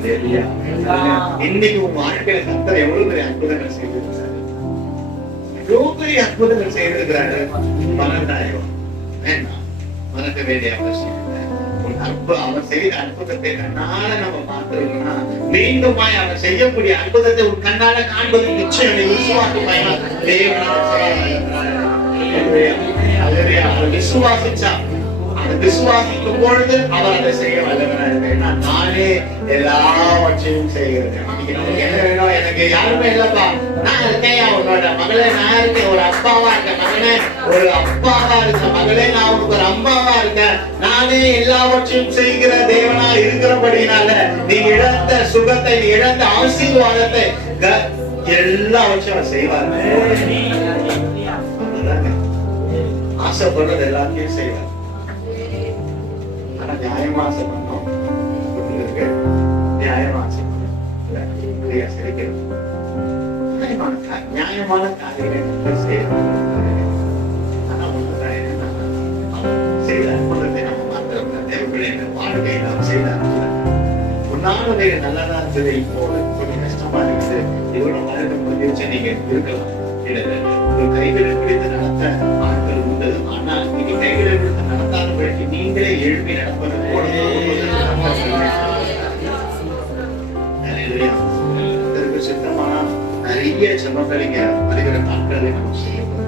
இன்னைக்கு உங்க வாழ்க்கையில கர்த்தர் எவ்வளவு பெரிய அற்புதங்கள் செய்திருக்கிறாரு, எவ்வளவு பெரிய அற்புதங்கள் செய்திருக்கிறாரு. மறந்தாயிரம் வேண்டாம், மறக்க வேண்டிய அவசியம் இல்லை. அவர் செய்த அற்புதத்தை கண்ணால நம்ம பார்த்திருக்கோம்னா மீண்டுமாய் அவர் செய்யக்கூடிய அற்புதத்தை ஒரு கண்ணால காண்பது நிச்சயம். அவர் விசுவாசிச்சா, அந்த விசுவாசிக்கும் பொழுது அவர் அதை செய்ய வல்லவராக. நானே எல்லாவற்றையும் செய்கிறேன். என்ன வேணும்? எனக்கு யாருமே இல்லப்பா, நான் இருக்கேன், உன்னோட மகளே நான் இருக்கேன், ஒரு அப்பாவா இருக்கேன் மகனே, ஒரு அப்பாவா இருக்க மகளே, நான் உனக்கு ஒரு அம்மாவா இருக்கேன். நானே எல்லாவற்றையும் செய்கிற தேவனா இருக்கிறபடினால நீ இழந்த சுகத்தை, நீ இழந்த ஆசீர்வாதத்தை எல்லாவற்றையும் செய்வார். ஆசைப்படுறது எல்லாத்தையும் செய்வார். ஆனா நியாயமா ஆசைப்படணும், நியாயமா ஆசைப்படணும், நியாயமான காரியங்கள் செய்யணும். ஆனா ஒண்ணுதான் என்னன்னா, செய்த அற்புதத்தை நம்ம மாத்திரம் தேவைப்பட வாழ்க்கையில் அவர் செய்த அற்புதம் உன்னாலுடைய நல்லதா இருந்தது. இப்போ கொஞ்சம் கஷ்டமா இருக்குது, இவ்வளவு மனிதன் முடிஞ்சு நீங்க இருக்கலாம். ஒரு கைகளை பிடித்து நடத்த ஆட்கள் உண்டு. ஆனா நீங்க கைகளை பிடித்து நடத்தாத வழி நீங்களே எழுப்பி நடப்பது சித்தமான நிறைய ஜெபங்கள் இங்க வருகிற நாட்களை நம்ம செய்யணும்.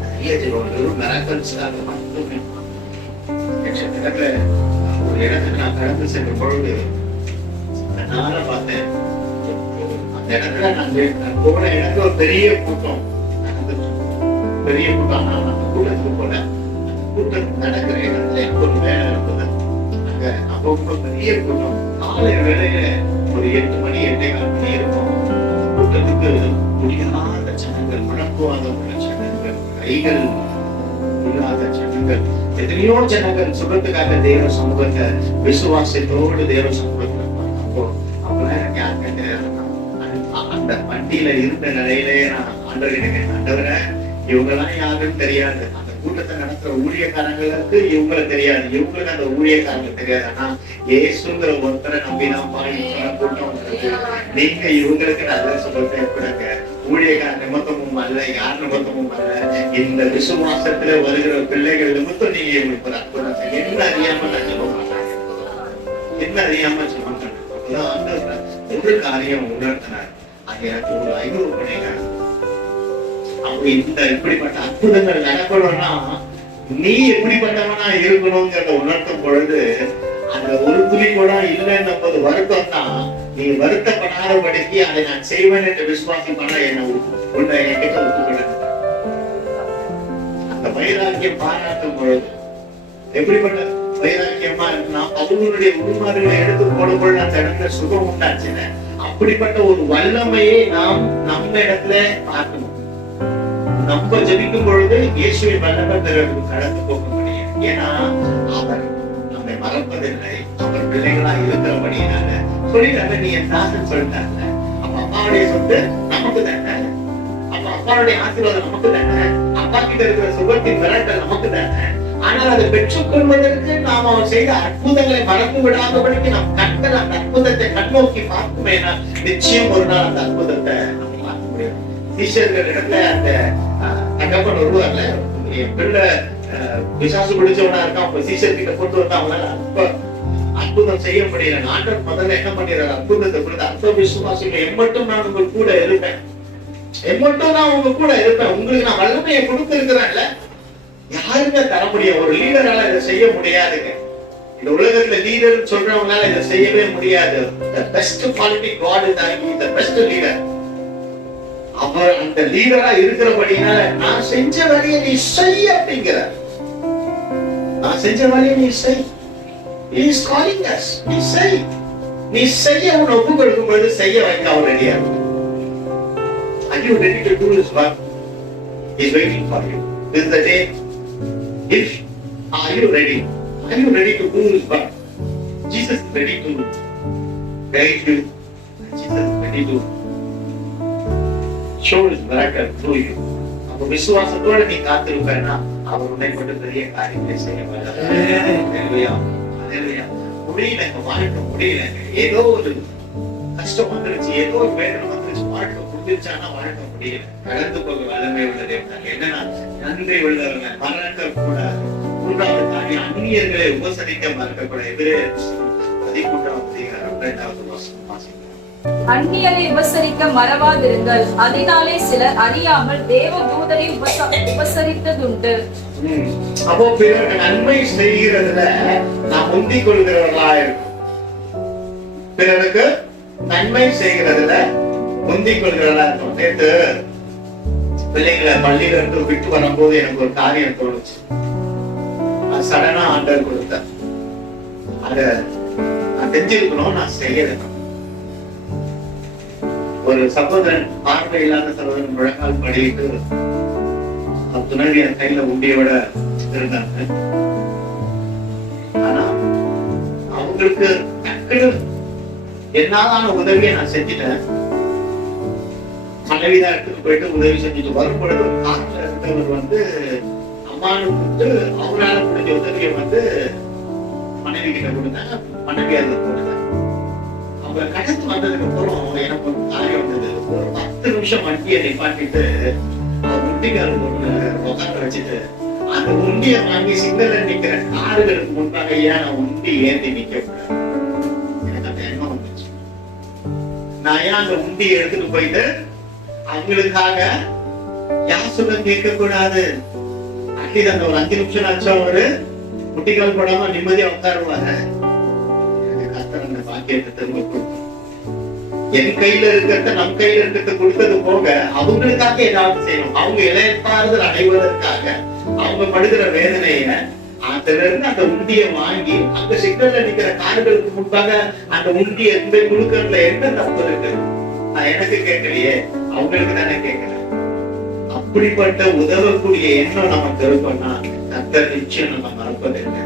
நிறைய ஜெபங்கள் மிராக்கிள்ஸ்க்காக மட்டுமே. ஒரு இடத்துக்கு நான் கடந்து சென்ற பொழுது நான பார்த்தேன். அந்த இடத்துல நான் போன இடத்துல ஒரு பெரிய கூட்டம் நடந்துட்டு, பெரிய கூட்டம். நான் அந்த கூட்டத்துக்கு போல அந்த கூட்டம் நடக்கிற இடத்துல எனக்கு ஒரு வேலை இருந்தது. அங்க அப்போ பெரிய கூட்டம். காலை வேலையில ஒரு 8 மணி 8:15 மணி இருக்கும். கூட்டத்துக்கு முடியாத ஜனங்கள், முழங்குவாத உள்ள ஜனங்கள், கைகள் இல்லாத ஜனங்கள், எத்தனையோ ஜனங்கள் சுகத்துக்காக தேவ சமூகத்தை விசுவாசத்தோடு தேவ சமூகத்தை அப்போ அப்பெல்லாம் எனக்கு யாருக்கே அந்த மத்தியில இருந்த நிலையிலேயே நான் ஆண்டவர்கிட்ட ஆண்டவரை இவங்கெல்லாம் யாருன்னு தெரியாது, அந்த கூட்டத்தை நடத்துற ஊழியக்காரங்களுக்கு இவங்களை தெரியாது, இவங்களுக்கு அந்த ஊழியக்காரங்க தெரியாது, ஆனா இயேசுங்கிற ஒருத்தரை நம்பிதான் கூட்டம் வந்திருக்கு. நீங்க இவங்களுக்கு நல்ல சுபத்தை கொடுங்க. ஊழியக்கார நிமித்தமும் அல்ல, யார் நிமித்தமும் அல்ல, இந்த விசுவாசத்துல வருகிற பிள்ளைகள் நிமித்தம் நீங்க இவங்களுக்கு அற்புதம் என்ன அறியாம நான் சொல்ல மாட்டாங்க, என்ன அறியாம சொல்ல மாட்டாங்க. அப்பதான் ஒரு காரியம் உணர்த்தினார். அது எனக்கு ஒரு 500 பிள்ளைங்க. அப்ப இந்த இப்படிப்பட்ட அற்புதங்கள் நடக்கணும்னா நீ எப்படிப்பட்டவனா இருக்கணும்ங்கிறத உணர்த்தும் பொழுது அந்த ஒரு துளி கூட இல்லைன்னு வருத்தம்னா நீ வருத்தப்படாதபடிக்கு அதை நான் செய்வேன் என்று விசுவாசிப்பானா என்ன உள்ள என்கிட்ட ஒத்துக்கொள்ள. அந்த வைராக்கியம் பாராட்டும் பொழுது எப்படிப்பட்ட வைராக்கியமா இருக்குன்னா அவங்களுடைய உருமாறுகளை எடுத்து போடும் பொழுது அந்த இடத்துல சுகம் உண்டாச்சுன்னு அப்படிப்பட்ட ஒரு வல்லமையை நாம் நம்ம இடத்துல பார்க்கணும். நம்ம ஜெபிக்கும் பொழுது இயேசுவின் வல்லமை கடந்து போக முடியும். ஏன்னா அவர் நம்மை மறப்பதில்லை, அவர் பிள்ளைகளா இருக்கிறபடினால சொல்லிட்டாங்க. நீ என் தாசன் சொல்லிட்டாங்க. அப்ப அப்பாவுடைய சொத்து நமக்கு தானே, அப்ப அப்பாவுடைய ஆசீர்வாதம் நமக்கு தானே, அப்பா கிட்ட இருக்கிற சுகத்தின் விரட்டல் நமக்கு தானே. ஆனால் அதை பெற்றுக்கொள்வதற்கு நாம் அவர் செய்த அற்புதங்களை மறந்து விடாதபடிக்கு நம் கண்கள் அந்த அற்புதத்தை கண்ணோக்கி பார்க்குமேனா நிச்சயம் ஒரு நாள் அந்த அற்புதத்தை நம்ம பார்க்க முடியும். சீஷர்கள் இடத்துல அந்த தகப்பன் வருவார்ல, என் பிள்ளை பிசாசு பிடிச்சவனா இருக்கான், அப்ப சீஷர் கிட்ட கொண்டு வந்தா அவனால அற்புதம் செய்ய முடியல. ஆண்டவர் முதல்ல என்ன பண்ணிடுறாரு, அற்புதத்தை கொடுத்து அற்புத விசுவாசிகள் எம்மட்டும் நான் உங்க கூட இருப்பேன், எம்மட்டும் நான் உங்க கூட இருப்பேன், உங்களுக்கு நான் வல்லமையை கொடுத்திருக்கிறேன்ல, யாருமே தர முடியும். ஒரு லீடரால இதை செய்ய முடியாதுங்க. இந்த உலகத்துல லீடர் சொல்றவங்களால இதை செய்யவே முடியாது. The best quality God is the best leader. அவர் அந்த லீடரா இருக்கிறபடினால நான் செஞ்ச வேலையை நீ செய் அப்படிங்கிறார். நான் செஞ்ச வேலையை நீ செய். He is calling us. நீ செய். நீ செய்ய உன் ஒப்பு கொடுக்கும் பொழுது செய்ய வைக்க அவர் ரெடியா. Are you ready to do his work? He is waiting for you. This is the day. If are you ready? Are you ready to do his work? Jesus is ready to guide you. Jesus is ready to show his miracle through you. அப்ப விசுவாசத்தோட நீ காத்திருப்பேன்னா அவர் உன்னை கொண்டு பெரிய காரியங்களை செய்ய முடியல. வாழ்க்கை முடியல, ஏதோ ஒரு கஷ்டம் வந்துருச்சு, ஏதோ ஒரு வேதனை வந்துருச்சு, வாழ்க்கை முடிஞ்சிருச்சானா வாழ்க்கை முடியல. கடந்து போக வல்லமை உள்ளதே. என்னன்னா நன்றி உள்ளவங்க மரணங்கள் கூடாது. 3வது காரியம் அந்நியர்களை உபசரிக்க மறக்கக்கூடாது. எதிரே 13வது அதிகாரம் 2வது வசனம் வாசிக்கிறோம். அந்நியரை உபசரிக்க மறவாதிருங்கள், அதனாலே சிலர் அறியாமல் தேவ தூதரை உபசரித்ததுண்டு. அப்போ பிறருக்கு நன்மை செய்கிறதுல நாம் முந்திக் கொள்கிறவர்களா இருக்கும். பிறருக்கு நன்மை செய்கிறதுல முந்திக் கொள்கிறவர்களா இருக்கும். நேற்று பிள்ளைங்களை பள்ளியில இருந்து விட்டு வரும்போது எனக்கு ஒரு காரியம் தோணுச்சு. சடனா ஆண்டவர் கொடுத்த அத நான் செஞ்சிருக்கணும், நான் செய்யணும். ஒரு சகோதரன், பார்வை இல்லாத சகோதரன் முழங்கால் படிட்டு துணை என் கையில உண்டியோட இருந்தாங்க. ஆனா அவங்களுக்கு டக்குனு என்னாலான உதவியை நான் செஞ்சுட்டேன். மனைவிதான் எடுத்துட்டு போயிட்டு உதவி செஞ்சுட்டு வரும்பொழுது ஒரு காட்டுல இருந்தவர் அம்மானு கூப்பிட்டு அவங்களால முடிஞ்ச உதவியை மனைவி கிட்ட கொடுத்தாங்க. மனைவி அதை போட்டாங்க. அவங்க கடந்து வந்ததுக்கு அப்புறம் எனக்கு ஒரு காரியம் வந்தது. ஒரு 10 நிமிஷம் வண்டியை நிப்பாட்டிட்டு உண்டிகார உட்கார வச்சுட்டு அந்த உண்டியை வாங்கி சிக்னல்ல நிக்கிற காடுகளுக்கு முன்பாக ஏன் நான் உண்டி ஏந்தி நிக்க கூடாது, எனக்கு அந்த எண்ணம் வந்துச்சு. நான் ஏன் அந்த உண்டியை எடுத்துட்டு போயிட்டு அவங்களுக்காக யாசுடன் கேட்க கூடாது. அட்லீஸ்ட் அந்த ஒரு 5 நிமிஷம் ஆச்சா ஒரு முட்டிக்கால் போடாம நிம்மதியா உட்காருவாங்க. அந்த பாக்கியத்தை திரும்ப கொடுக்கும். என் கையில இருக்கிறத நம் கையில இருக்கிறத கொடுத்தது போக அவங்களுக்காக ஏதாவது செய்யணும். அவங்க இளைப்பாறுதல் அடைவதற்காக அவங்க படுகிற வேதனைய அதுல இருந்து அந்த உண்டியை வாங்கி அந்த சிக்னல்ல நிக்கிற கார்களுக்கு முன்பாக அந்த உண்டியை கொடுக்கறதுல என்ன தப்பு இருக்கு? நான் எனக்கு கேட்கலையே, அவங்களுக்கு தானே கேட்கிறேன். அப்படிப்பட்ட உதவக்கூடிய எண்ணம் நமக்கு இருக்கும்னா கர்த்தர் நிச்சயம் நம்ம மறப்பதில்லை.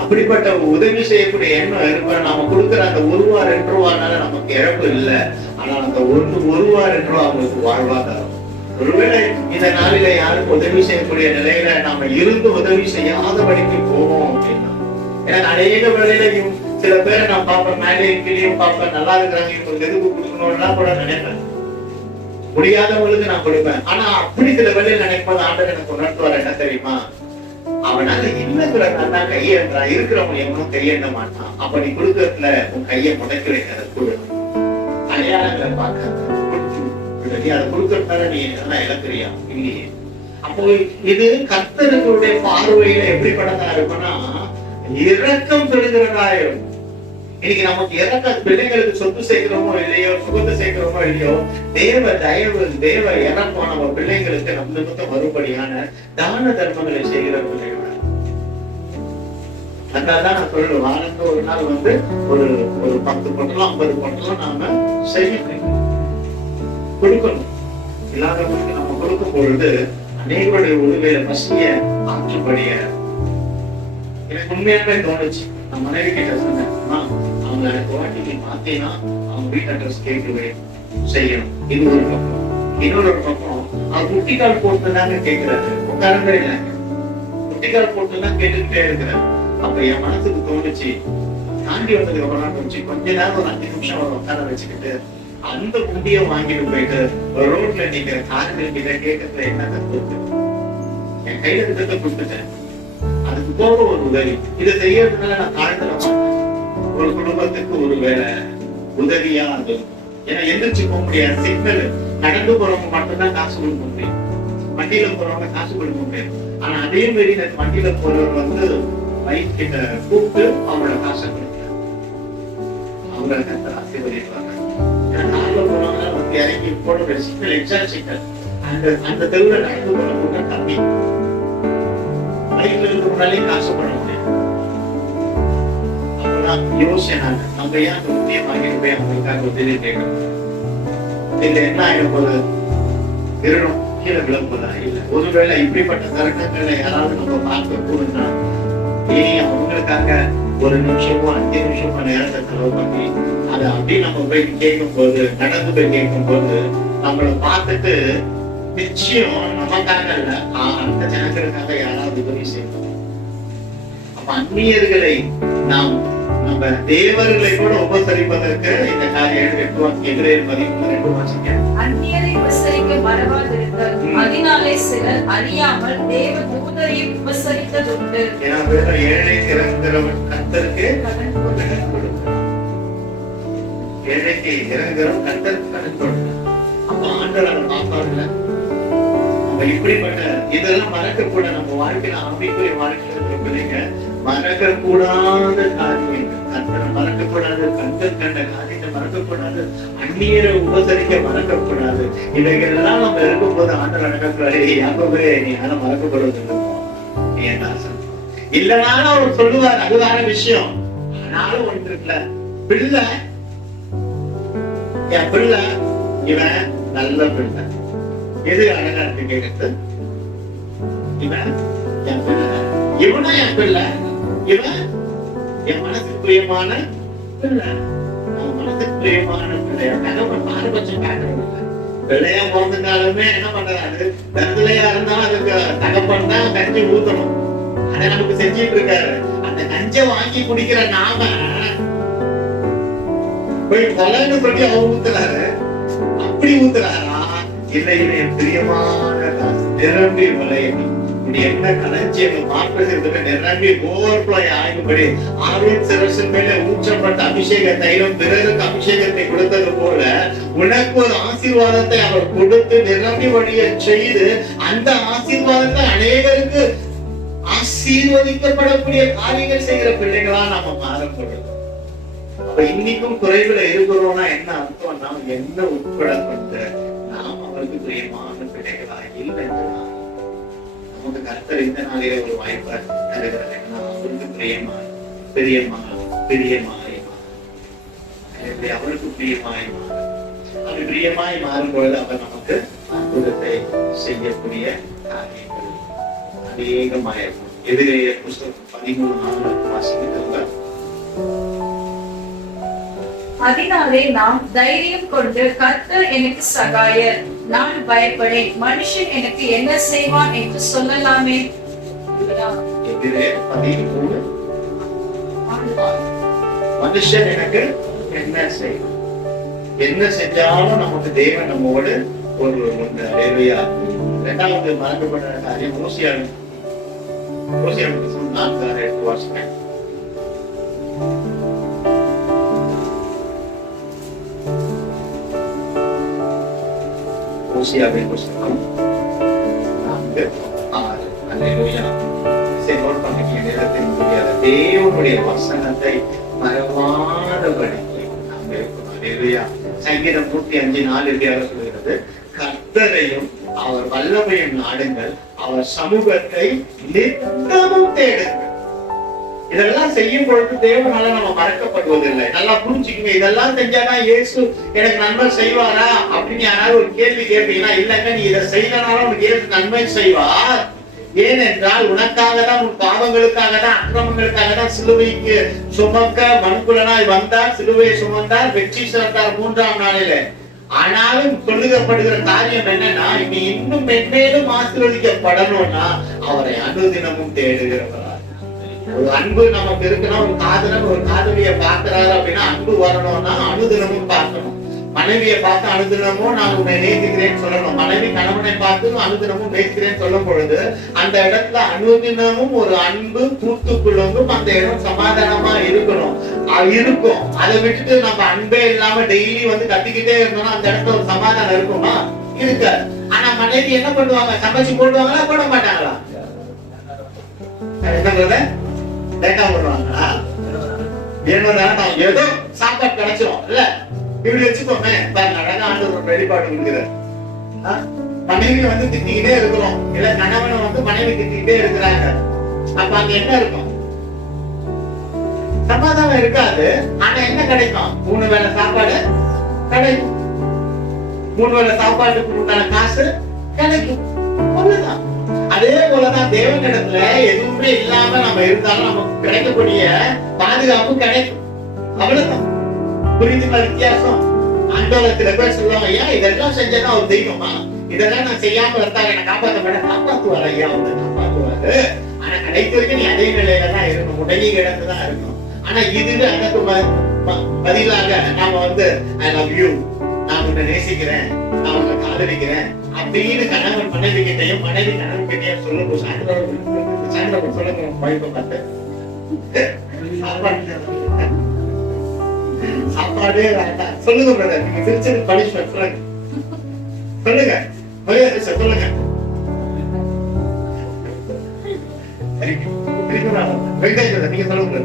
அப்படிப்பட்ட உதவி செய்யக்கூடிய எண்ணம் இருப்ப நாம கொடுக்கிற அந்த 1 ரூபா 2 ரூபானால நமக்கு இழப்பு இல்லை. ஆனா அந்த ஒருவா 2 ரூபா அவங்களுக்கு வாழ்வாதாரம். ஒருவேளை இந்த நாளில யாருக்கு உதவி செய்யக்கூடிய நிலையில நாம இருந்து உதவி செய்யாதபடிக்கு போவோம் அப்படின்னா, எனக்கு அநேக வேலையிலையும் சில பேரை நான் பார்ப்பேன், மேலேயும் கீழேயும் பார்ப்பேன், நல்லா இருக்கிறாங்க, இவங்களுக்கு எதுக்கு கொடுக்கணும்லாம் கூட நினைப்பேன். முடியாதவங்களுக்கு நான் கொடுப்பேன். ஆனா அப்படி சில வேலையில் நினைப்பது ஆண்டவர் எனக்கு உணர்த்துவார் என்ன தெரியுமா? அவனால இல்லைங்கிறதா கையேன்றான், இருக்கிறவங்க எவனும் கையேண்ட மாட்டான். அப்ப நீ கொடுக்கறதுல உன் கையை முடக்கி வைக்கிற கொடு, அடையாளங்களை பார்க்க நீ அதை கொடுக்கறதுனால நீ என்ன இழக்கிறியா? இல்லையே. அப்போ இது கர்த்தருடைய பார்வையில எப்படிப்பட்டதா இருக்கும்னா இரக்கம் பெறுகிறதா இருக்கும். இன்னைக்கு நமக்கு இறக்க பிள்ளைங்களுக்கு சொத்து சேர்க்கிறோமோ இல்லையோ, சுகத்தை சேர்க்கிறோமோ இல்லையோ, தேவ தயவு தேவ இறக்கம் நம்ம பிள்ளைங்களுக்கு நம்ம நிமித்தம் மறுபடியான தான தர்மங்களை செய்கிற பிள்ளைகள். அதனாலதான் நான் சொல்லுவேன், வாரத்துக்கு ஒரு நாள் ஒரு 10 பொட்டலம் 50 பொட்டலம் நாம செய்யணும், கொடுக்கணும். இல்லாதவங்களுக்கு நம்ம கொடுக்கும் பொழுது அநேகருடைய உதவியில பசிய ஆற்றுப்படிய எனக்கு உண்மையாவே தோணுச்சு. நான் மனைவி கிட்ட சொன்னேன், அவங்க எனக்கு வாட்டி பார்த்தீங்கன்னா அவங்க வீட்டு அட்ரஸ் கேட்டு செய்யணும். இது ஒரு பக்கம். இன்னொரு பக்கம் அவர் முட்டிக்கால் போட்டுதாங்க கேட்கிறாரு, உட்காரவே இல்லைங்க, முட்டிக்கால் போட்டுதான் கேட்டுக்கிட்டே இருக்கிறாரு. அப்ப என் மனசுக்கு தோணுச்சு, தாண்டி வந்ததுக்கு அப்புறம் தோணுச்சு, கொஞ்ச நேரம் ஒரு 5 நிமிஷம் அவர் உட்கார வச்சுக்கிட்டு அந்த குண்டியை வாங்கிட்டு போயிட்டு ரோட்ல நிக்கிற கார்கள் கிட்ட கேட்கறதுல என்ன தப்பு? என் கையில இருக்கிறத கொடுத்துட்டேன், அதுக்கு போக ஒரு உதவி. இதை செய்யறதுனால நான் தாழ்ந்துட மாட்டேன். ஒரு குடும்பத்துக்கு ஒரு வேலை உதவியா அது. ஏன்னா எந்திரிச்சு போக முடியாது, சிக்னல் நடந்து போறவங்க மட்டும்தான் காசு கொடுக்க முடியும், வண்டியில போறவங்க காசு கொடுக்க முடியாது. ஆனா அதே மாதிரி வண்டியில போறவர் பைக் கிட்ட கூப்பிட்டு அவங்களோட காசை கொடுக்கிறார், அவங்க ஆசீர்வதிப்பாங்க. நார்ல போறவங்க இறங்கி போடுற சிக்கல் எக்ஸா சிக்கல் அந்த தெருவில் நடந்து போற கூட்டம் கம்மி. பைக்ல இருக்க முன்னாலே காசு பண்ண முடியும். அப்பதான் யோசனை, நம்ம ஏன் அந்த உதவியை வாங்கிட்டு போய் அவங்களுக்காக உதவி கேட்கணும்? இதுல என்ன ஆயிடும் போது திருடம் கீழே விளம்புதா? இல்ல. ஒருவேளை இப்படிப்பட்ட தருணங்களை யாராவது நம்ம பார்க்க கூடுனா இனி அவங்களுக்காக 1 நிமிஷமோ 5 நிமிஷமோ நேரத்தை செலவு பண்ணி அதை அப்படி நம்ம போய் கேட்கும் போது, நடந்து போய் கேட்கும் போது நம்மளை பார்த்துட்டு நிச்சயம் நமக்காக இல்ல அந்த ஜனங்களுக்காக யாராவது உதவி செய்யணும். அப்ப அந்நியர்களை நம்ம தேவர்களை கூட உபசரிப்பதற்கு இந்த காரியம் 8 வாசிக்க அந்நியரை உபசரிக்க மறவாதிருங்கள், அதனாலே சிலர் அறியாமல் தேவ தூதரையும் உபசரித்ததுண்டு. ஏழை இறங்குகிறவன் கர்த்தருக்கு கடன் கொடுக்கிறார், ஏழைக்கு இறங்குகிறவன் கர்த்தருக்கு கடன் கொடுக்கிறார். அப்ப ஆண்டவர் பார்ப்பாருல, நம்ம இப்படிப்பட்ட இதெல்லாம் மறக்கக்கூட நம்ம வாழ்க்கையில ஆவிக்குரிய வாழ்க்கையில இருக்கிற பிள்ளைங்க மறக்கக்கூடாத காரியங்கள், கர்த்தரை மறக்கக்கூடாது, கர்த்தர் கண்ட காரியத்தை மறக்கக்கூடாது, அந்நியரை உபசரிக்க மறக்கக்கூடாது. இவைகள் எல்லாம் நம்ம இருக்கும்போது ஆண்டவர் நடக்கிறாரு, யாக்கோபே நீ யாரும் மறக்கப்படுவது என்ன இல்லனாலும் அவர் சொல்லுவார், அது வேற விஷயம். ஆனாலும் ஒன்று இருக்குல்ல, பிள்ளை என் பிள்ளை, இவன் நல்ல பிள்ளை. எது அழகா இருக்கு கேட்கறது? இவன் என் பிள்ளை, இவனும் என் பிள்ளை, இவன் என் மனசுக்கு பிரியமான பிள்ளை. மனசுக்கு பிரியமான பிள்ளையா பாரபட்சம் காட்டுறது. பிள்ளையா பிறந்துட்டாலுமே என்ன பண்றாரு, தருதலையா இருந்தாலும் அதுக்கு தகப்பன் தான் கஞ்சி ஊத்தணும். அதை நமக்கு செஞ்சிட்டு இருக்காரு. அந்த கஞ்சை வாங்கி குடிக்கிற நாம போய் கொலைன்னு சொல்லி அவர் ஊத்துறாரு. அப்படி ஊத்துறாரா? இல்லை, என் பிரியமான நிரம்பி விளையணும். என்ன களஞ்சியம் மாற்றத்திற்கு நிரம்பி ஓவர்ஃப்ளோ ஆகும்படி ஆவின் சிரசின் மேல ஊற்றப்பட்ட அபிஷேக தைலம் பிறருக்கு அபிஷேகத்தை கொடுத்தது போல உனக்கு ஒரு ஆசீர்வாதத்தை அவர் கொடுத்து நிரம்பி வழிய செய்து அந்த ஆசீர்வாதத்தை அநேகருக்கு ஆசீர்வதிக்கப்படக்கூடிய காரியங்கள் செய்கிற பிள்ளைகளா நாம மாறப்படுறோம். அப்ப இன்னைக்கும் குறைவுல இருக்கிறோம்னா என்ன அர்த்தம்? நாம் என்ன உட்பட கொண்டு நாம் அவருக்கு பிரியமான பிள்ளைகளா இல்லை. நமக்கு கர்த்தர் இந்த நாளிலே ஒரு வாய்ப்பை தருகிறார். அவருக்கு பிரியமாய் அவருக்கு பிரியமாய் அப்படி பிரியமாய் மாறும் பொழுது அவர் நமக்கு அற்புதத்தை செய்யக்கூடிய காரியங்கள் அநேகமாயிருக்கும். எதிரே புஸ்தகம் 13:4 வாசிக்கிறவங்க. அதனாலே நாம் தைரியம் கொண்டு கர்த்தர் எனக்கு சகாயர், நான் பயப்படேன், மனுஷன் எனக்கு என்ன செய்வான் என்று சொல்லலாமே. மனுஷன் எனக்கு என்ன செய்வான்? என்ன செஞ்சாலும் நமக்கு தேவன் நம்மோடு ஒரு இரண்டாவது மறக்கப்பட்ட காரியம் ஓசியா 4:8 வாசிக்கிறேன். ஓசியாவின் புத்தகம் 4:6. அல்லேலூயா. நோட் பண்ணிக்க நேரத்தில் முடியாத தேவனுடைய வசனத்தை மறவாதபடி நாம் இருக்கணும். அல்லேலூயா. சங்கீதம் 105:4 சொல்கிறது, கர்த்தரையும் அவர் வல்லமையும் நாடுங்கள், அவர் சமூகத்தை நித்தமும் தேடுங்கள். இதெல்லாம் செய்யும் பொழுது தேவனால நம்ம மறக்கப்படுவதில்லை. நல்லா புரிஞ்சுக்குங்க. இதெல்லாம் செஞ்சாதான் இயேசு எனக்கு நன்மை செய்வாரா அப்படின்னு யாராவது ஒரு கேள்வி கேட்பீங்கன்னா, இல்லைங்க, நீ இதை செய்யறனால உனக்கு இயேசு நன்மை செய்வார். ஏனென்றால் உனக்காக தான், உன் பாவங்களுக்காக தான், அக்கிரமங்களுக்காக தான் சிலுவைக்கு சுமக்க மனுக்குலனாய் வந்தார், சிலுவையை சுமந்தார், வெற்றி சிறந்தார் 3ஆம் நாளிலே. ஆனாலும் சொல்லுகப்படுகிற காரியம் என்னன்னா, இனி இன்னும் மென்மேலும் ஆசீர்வதிக்கப்படணும்னா அவரை அனுதினமும் தேடுகிறவரா. ஒரு அன்பு நமக்கு இருக்குன்னா, ஒரு காதலன் ஒரு காதலியை பார்க்கிறாரு அப்படின்னா அன்பு வரணும்னா அனுதினமும் பார்க்கணும். மனைவியை பார்த்து அனுதினமும் நான் உன்னை நேசிக்கிறேன்னு சொல்லணும். மனைவி கணவனை பார்த்து அனுதினமும் நேசிக்கிறேன்னு சொல்லும் பொழுது அந்த இடத்துல அனுதினமும் ஒரு அன்பு பூத்துக்குள்ளும் அந்த இடம் சமாதானமா இருக்கணும். இருக்கும். அதை விட்டுட்டு நம்ம அன்பே இல்லாம டெய்லி வந்து கத்திக்கிட்டே இருந்தோம்னா அந்த இடத்துல ஒரு சமாதானம் இருக்குமா? இருக்காது. ஆனா மனைவி என்ன பண்ணுவாங்க? சமைச்சு போடுவாங்களா, போட மாட்டாங்களா? என்ன லேட்டா போடுவாங்களா? ஏதோ சாப்பாடு கிடைச்சிரும் இல்ல, இப்படி வச்சுக்கோமே. அழகா ஆண்டவர் வெளிப்பாடு கொடுக்கிறார். மனைவி வந்து திட்டிக்கிட்டே இருக்கிறோம், இல்ல கணவனை வந்து மனைவி திட்டிக்கிட்டே இருக்கிறாங்க. அப்ப அங்க என்ன இருக்கும்? சமாதானம் இருக்காது. ஆனா என்ன கிடைக்கும்? 3 வேளை சாப்பாடு கிடைக்கும். 3 வேளை சாப்பாட்டுக்கு உண்டான காசு கிடைக்கும். அவ்வளவுதான். அதே போலதான் தேவனிடத்துல எதுவுமே இல்லாம நம்ம இருந்தாலும் நமக்கு கிடைக்கக்கூடிய பாதுகாப்பு கிடைக்கும். அவ்வளவுதான். புரிஞ்சுக்கா வித்தியாசம்? ஆண்டவர் சில பேர் சொல்லுவாங்க, ஐயா இதெல்லாம் செஞ்சா ஒரு தெய்வமா? இதெல்லாம் நான் செய்யாம இருந்தாங்க என்ன காப்பாற்ற மாட்டேன். காப்பாத்துவார் ஐயா, அவங்க காப்பாத்துவாரு. ஆனா கடைசி வரைக்கும் நீ அதே நிலையில தான் இருக்கணும், உடனே இழந்துதான் இருக்கணும். ஆனா இதுவே அதற்கு பதிலாக நாம வந்து ஐ லவ் யூ, நான் உன்னை நேசிக்கிறேன், நான் உன்னை காதலிக்கிறேன் அப்படின்னு கணவன் மனைவி கிட்டையும் மனைவி கணவன் கிட்டையும் சொல்லும்போது சொல்லுங்க வாய்ப்பை பார்த்து சாப்பாடே வேண்டாம் சொல்லுங்க பிரதர். நீங்க திருச்சி பனிஷ்மெண்ட் சொல்லுங்க, சொல்லுங்க சொல்லுங்க. நீங்க சொல்லுங்க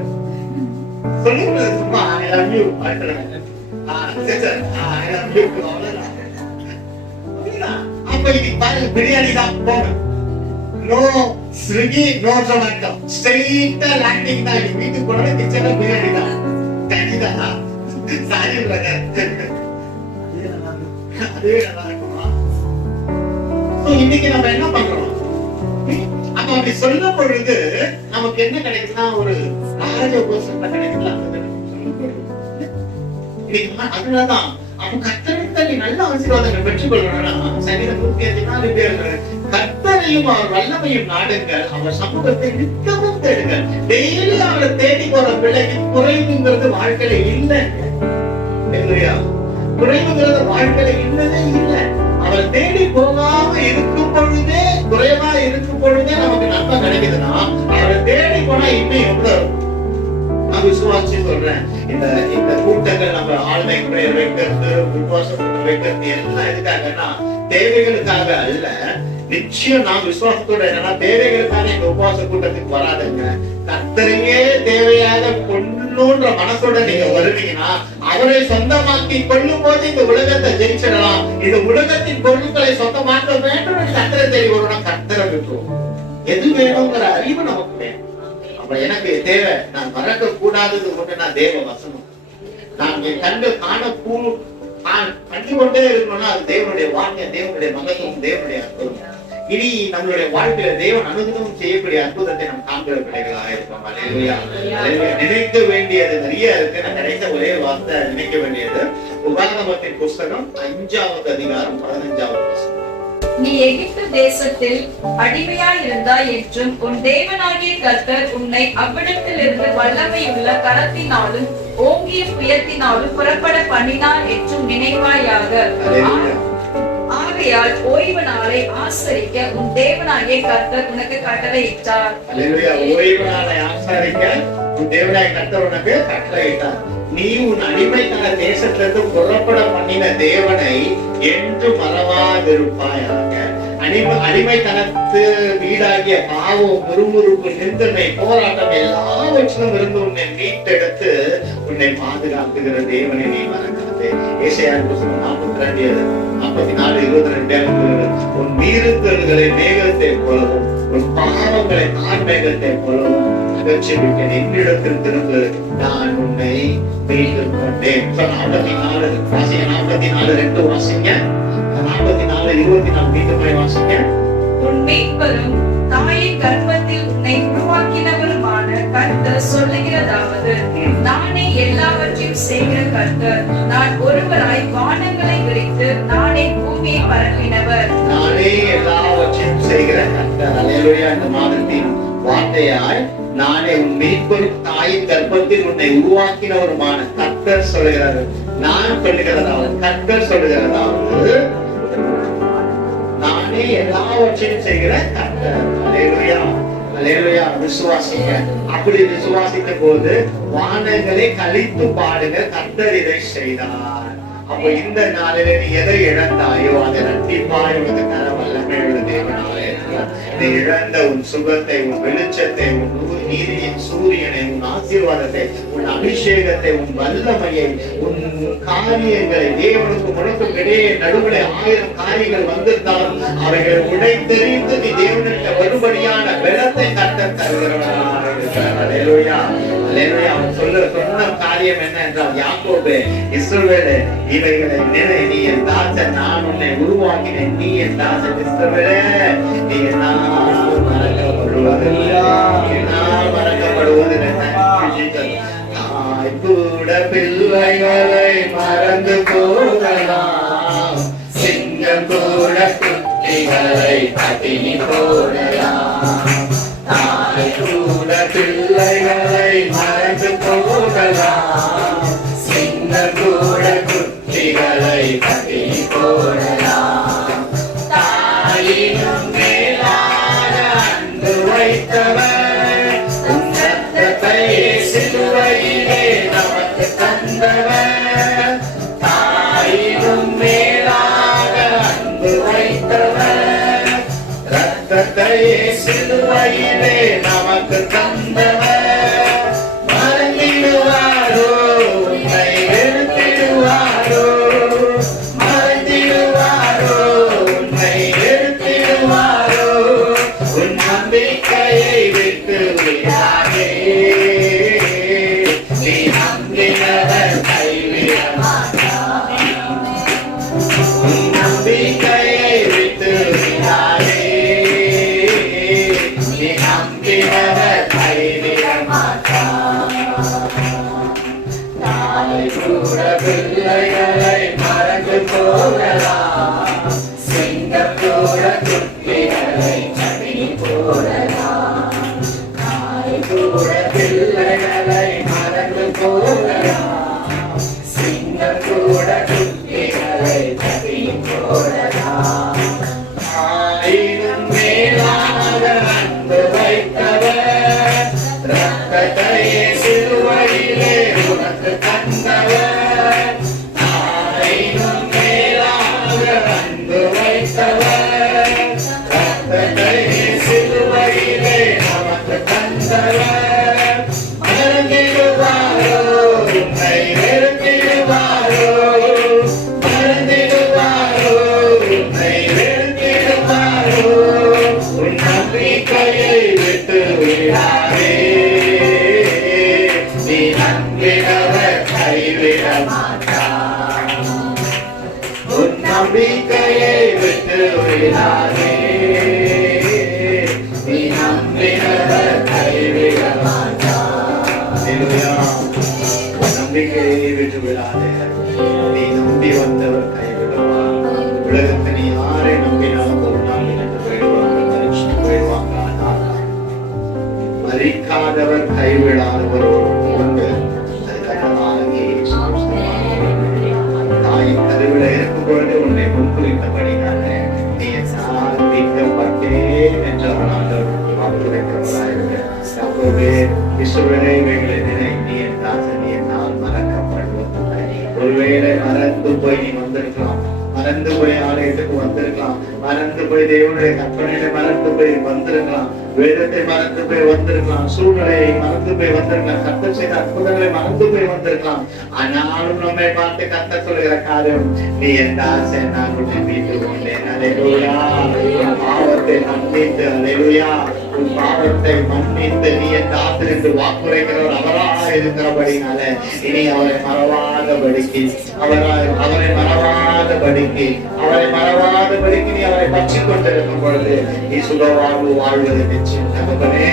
சொல்லுங்க. சும்மா ஐ லவ் யூ அப்ப இன்னைக்கு பாருங்க, பிரியாணி தான் போங்க. நோ ஸ்விக்கி, நோ ஜொமேட்டோ, ஸ்ட்ரெயிட்டா லேண்டிங் தான். வீட்டுக்கு போனா கிச்சன்ல பிரியாணி தான். தனிதான். Sorry brother. அதே நல்லா இருக்குமா? இன்னைக்கு நம்ம என்ன பண்றோம்? அப்ப அப்படி சொல்லும் பொழுது நமக்கு என்ன கிடைக்குதுன்னா, ஒரு ராஜ உபசம் கிடைக்குது. அதனாலதான் அப்ப கர்த்தரிடத்தில் நீ நல்ல ஆசீர்வாதங்கள் பெற்றுக் கொள்ளணும்னா சங்கீதம் 105:4 கர்த்தரையும் அவர் வல்லமையும் நாடுங்கள், அவர் சமூகத்தை நித்தமும் தேடுங்கள். டெய்லி அவரை தேடி போற பிள்ளைக்கு குறைவுங்கிறது வாழ்க்கையில இல்லை. குறைவுங்கிறது வாழ்க்கையில இல்லவே இல்லை. அவர் தேடி போகாம இருக்கும் பொழுதே, குறைவா இருக்கும் பொழுதே நமக்கு நன்மை கிடைக்குதுன்னா அவரை தேடி போனா இன்னும் எவ்வளவு. நான் விசுவாசி சொல்றேன், இந்த கூட்டங்கள் நம்ம ஆளுமை முறையை வைக்கிறது, உபவாசம் வைக்கிறது எல்லாம் எதுக்காகன்னா தேவைகளுக்காக அல்ல. நிச்சயம் நான் விசுவாசத்தோட என்னன்னா, தேவைகளுக்காக இந்த உபவாச கூட்டத்துக்கு வராதுங்க. கர்த்தரையே தேவையாக கொள்ளணும்ன்ற மனசோட நீங்க வருவீங்கன்னா அவரை சொந்தமாக்கி கொள்ளும் போது இந்த உலகத்தை ஜெயிச்சிடலாம். இந்த உலகத்தின் பொருட்களை சொந்தமாக்க வேண்டும். கர்த்தரை தேடி வரணும், கர்த்தரை விட்டுரும். எது வேணுங்கிற அறிவு நமக்கு வேணும். அப்ப எனக்கு தேவை, நான் மறக்க கூடாதது ஒண்ணு, நான் தேவ வசனம். நான் என் கண்கள் கண்டு கொண்டே இருக்கணும்னா அது தேவனுடைய வார்த்தை, தேவனுடைய மகத்துவம், தேவனுடைய அற்புதம். இனி நம்மளுடைய வாழ்க்கையில தேவன் அனுதினமும் செய்யக்கூடிய அற்புதத்தை நாம் காண்கிற பிள்ளைகளாக இருப்போம். அல்லேலூயா. அல்லேலூயா. நினைக்க வேண்டியது நிறைய இருக்கு. நான் கிடைத்த ஒரே வார்த்தை நினைக்க வேண்டியது உபாகமத்தின் புஸ்தகம் 5வது அதிகாரம் 15வது வசனம். நீ எகிப்து தேசத்தில் அடிமையாய் இருந்தாய் என்றும் உன் தேவனாகிய கர்த்தர் உன்னை அவ்விடத்திலிருந்து வல்லமையுள்ள கரத்தினாலும் ஓங்கிய புயத்தினாலும் புறப்பட பண்ணினார் என்றும் நினைவாயாக. ஆகையால் ஓய்வு நாளை ஆசரிக்க உன் தேவனாகிய கர்த்தர் உனக்கு கட்டளையிட்டார். அல்லேலூயா. ஓய்வு நாளை ஆசரிக்க உன் தேவனாகிய கர்த்தர் உனக்கு கட்டளையிட்டார். நீ உன் அடிமைத்தன தேசத்திலிருந்து புறப்பட பண்ணின தேவனை என்று மறவாதிருப்பாயாக. அடிமைத்தனத்து வீடாகிய பாவம், முறுமுறுப்பு, நிந்தனை, போராட்டம் எல்லாவற்றிலும் இருந்து உன்னை மீட்டெடுத்து உன்னை பாதுகாத்துகிற தேவனை நீ மறக்காதே. ஏசாயா 44:22 உன் மீறுதல்களை மேகத்தை போலவும் உன் பாவங்களை நான் மேகத்தை போலவும் அகற்றிவிட்டேன். என்னிடத்தில் திரும்ப நான் உன்னை மீட்டுக் கொண்டேன். 44:2 வாசிங்க. 44:24 மீண்டும் போய் வாசிங்க. உன் மீட்பரும் தாயின் கர்ப்பத்தில் உன்னை உருவாக்கினவருமான கர்த்தர் சொல்லுகிறதாவது, நானே எல்லாவற்றையும் செய்கிற கர்த்தர், நான் ஒருவராய் வானங்களை விரித்து நானே பூமியை பரப்பினவர். நானே எல்லாவற்றையும் செய்கிற கர்த்தர். அல்லேலூயா. இந்த மாதத்தின் வார்த்தையாய் நானே உன் மீட்பரும் தாயின் கர்ப்பத்தில் உன்னை உருவாக்கினவருமான கர்த்தர் சொல்லுகிறார். நான் சொல்லுகிறதாவது, கர்த்தர் சொல்லுகிறதாவது, நானே எல்லாவற்றையும் செய்கிற கர்த்தர். அல்லேலூயா. அல்லேலூயா. விசுவாசிங்க. அப்படி விசுவாசித்த போது வானங்களை கழித்து பாடுங்க, கர்த்தர் இதை செய்தார். அப்ப இந்த நாளிலே நீ எதை இழந்தாயோ அதை இரட்டிப்பாய் உனக்கு தர வல்லமை உள்ள தேவனாக இருக்கிறார். நீ இழந்த உன் சுகத்தை, உன் வெளிச்சத்தை, உன் நீதியின் சூரியனை, உன் ஆசீர்வாதத்தை, உன் அபிஷேகத்தை, உன் வல்லமையை, உன் காரியங்களை, தேவனுக்கு உனக்கும் இடையே நடுவில் 1000 காரியங்கள் வந்திருந்தாலும் அவைகளை உடைத்தெறிந்து நீ தேவனுக்கு வரும்படியான பலத்தை கர்த்தர் தருகிறவனாக இருக்கிறார். அல்லேலூயா. அல்லேலூயா. அவன் சொன்ன காரியம் என்ன என்றால், யாக்கோபே, இஸ்ரவேலே, இவைகளை நினை, நீ என் தாசன், நான் உன்னை உருவாக்கினேன், நீ என் தாசன். இஸ்ரவேலே, நீ என்னால் மறக்கப்படுவதில்லை, என்னால் மறக்கப்படுவதில்லை. தாய் கூட பிள்ளைகளை மறந்து போகலாம், சிங்கம் கூட குட்டிகளை பட்டினி போடலாம். தாய் கூட பிள்ளைகளை மறந்து போகலாம், சிங்கம் கூட குட்டிகளை பட்டினி போடலாம். தாயினும் மேலான அன்பு வைத்தவர், உன் ரத்தத்தை சிலுவையிலே நமக்கு தந்தவர். தாயினும் மேலான அன்பு வைத்தவர், ரத்தத்தை சிலுவையிலே நமக்கு தந்தவர். மறந்திடுவாரோ உன்னை வெறுத்திடுவாரோ, மறந்திடுவாரோ உன்னை வெறுத்திடுவாரோ, உன் நம்பிக்கையை விட்டு விடாதே, நீ நம்பினவர் கைவிட மாட்டார். உன் நம்பிக்கையை விட்டு விடாதே, நீ நம்பினவர் கைவிட மாட்டார். தாய் கூட பிள்ளைகளை மறந்து போகலாம், சிங்கம் கூட குட்டிகளை பட்டினி போடலாம். தாய் கூட பிள்ளைகளை மறந்து போகலாம், சிங்கம் கூட குட்டிகளை பட்டினி போடலாம். ஆயினும் மேலாக அன்பு வைத்தவர், ரத்தத்தை சிலுவையிலே உனக்கு தந்தவர். ஆயினும் மேலாக அன்பு வைத்தவர், ரத்தத்தை சிலுவையிலே நமக்கு தந்தவர். மறந்திடுவாரோ உன்னை வெறுத்திடுவாரோ, மறந்திடுவாரோ உன்னை வெறுத்திடுவாரோ, உன் நம்பிக்கையை விட்டு விடாதே, நீ நம்பினவர் கைவிட மாட்டார். உன் நம்பிக்கையை விட்டு விடாதே, கைவிடுவிக்காதவர் கைவிடாதவர் உண்டு. அது கர்த்தராகிய இயேசு கிறிஸ்து. தாயின் கருவில இருக்கும் பொழுது உன்னை முன்குறித்தபடினால நீ என்னால் மீட்கப்பட்டேன் என்ற ஆண்டவர் வாக்குரைக்கிறவராயிருக்கிறார். இஸ்ரவேலே இவைகளை நினை, நீ என் தாசன், நீ என்னால் மறக்கப்படுவதில்லை. ஒருவேளை மறந்து போய் நீ வந்திருக்கலாம், மறந்து போய் ஆலயத்துக்கு வந்திருக்கலாம், மறந்து போய் தேவனுடைய கற்பனையில மறந்து போய் வந்திருக்கலாம், வேதத்தை மறந்து போய் வந்திருக்கலாம், சூழ்நிலையை மறந்து போய் வந்திருக்கலாம், கர்த்தர் செய்த அற்புதங்களை மறந்து போய் வந்திருக்கலாம். ஆனாலும் நம்மை பார்த்து கர்த்தர் சொல்கிற காரியம், நீ என் தாசன், நான் உன்னை மீட்டு கொண்டேன். அல்லேலூயா. உன் பாவத்தை மன்னித்து, அல்லேலூயா, உன் பாவத்தை மன்னித்து நீ என் தாசன் என்று வாக்குரைக்கிறவர் அவராக இருக்கிறபடினால இனி அவரை மறவாதபடிக்கு அவரை மறவாதபடிக்கு நீ அவரை பற்றி கொண்டிருக்கும் பொழுது நீ சுகவாழ்வு வாழ்வது நிச்சயம். தகப்பனே,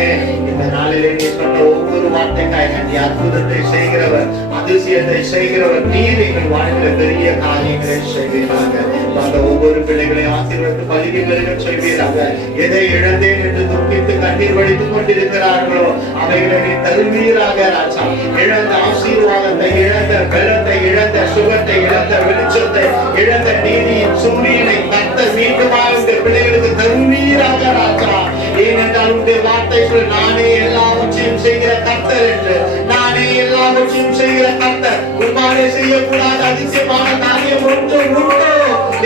இந்த நாளிலே நீ சொன்ன ஒவ்வொரு வார்த்தைக்காக நீ அற்புதத்தை செய்கிறவர், அதிசயத்தை செய்கிறவர், நீர் எங்கள் வாழ்வில் பெரிய காரியங்களை செய்வீராக. அந்த ஒவ்வொரு பிள்ளைகளை ஆசீர்வதித்து பலிக்கு பெருக செய்வீராக. எதை இழந்தேன் என்று துக்கித்து கண்ணீர் வடித்துக் கொண்டிருக்கிறார்களோ அவைகளை நீ தருவீராக ராஜா. இழந்த ஆசீர்வாதத்தை, இழந்த பலத்தை, இழந்த சுகத்தை, இழந்த வெளிச்சத்தை, இழந்த நீதியின் சூரியனை கர்த்தர் மீண்டுமாக உங்கள் பிள்ளைகளுக்கு தருவீராக ராஜா. ஏனென்றால் உங்கள் வார்த்தை சொல், நானே எல்லாவற்றையும் செய்கிற கர்த்தர் என்று. நானே எல்லாவற்றையும் செய்கிற கர்த்தர். உம்மாலே செய்யக்கூடாத அதிசயமான காரியம் ஒன்றும் உண்டோ?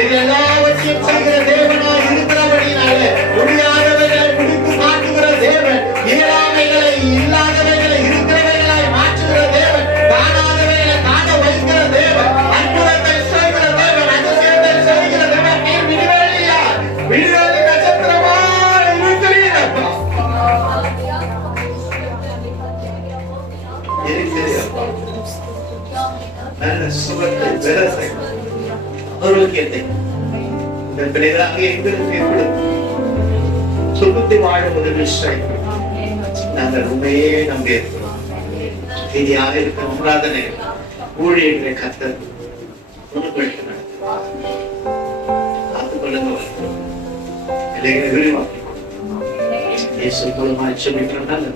இது எல்லாவற்றையும் செய்கிற தேவனாய் இருக்கிறபடினாலே முடியாதவைகளை முடித்து காட்டுகிற தேவன், இயலாமைகளை இல்லாதவைகளை இருக்கிறவைகளாய் மாற்றுகிற தேவன், காணாதவைகளை காண வைக்கிற தேவன், அற்புதத்தை செய்கிற தேவன், அதிசயத்தை செய்கிற தேவன். நீ விடுதலையா, விடுதலை நட்சத்திரமாய் இருக்கிறீரப்பா. இருக்கிறீரப்பா. நல்ல சுகத்தை, பலத்தை, ஆரோக்கியத்தை இந்த பிள்ளைகளாக எங்களுக்கு ஏற்படுத்தும். சுகத்தை வாழும் ஒரு விஷயம் நாங்கள் உண்மையே நம்பியிருக்கிறோம். இது யாரும் இருக்க ஆராதனை ஊழியர்களை கர்த்தர் முன்னுக்கு நடத்துவார். காத்துக்கொள்ளுங்க, விரிவாக்கி இயேசு மூலமாய் செபிக்கிறோம். நல்ல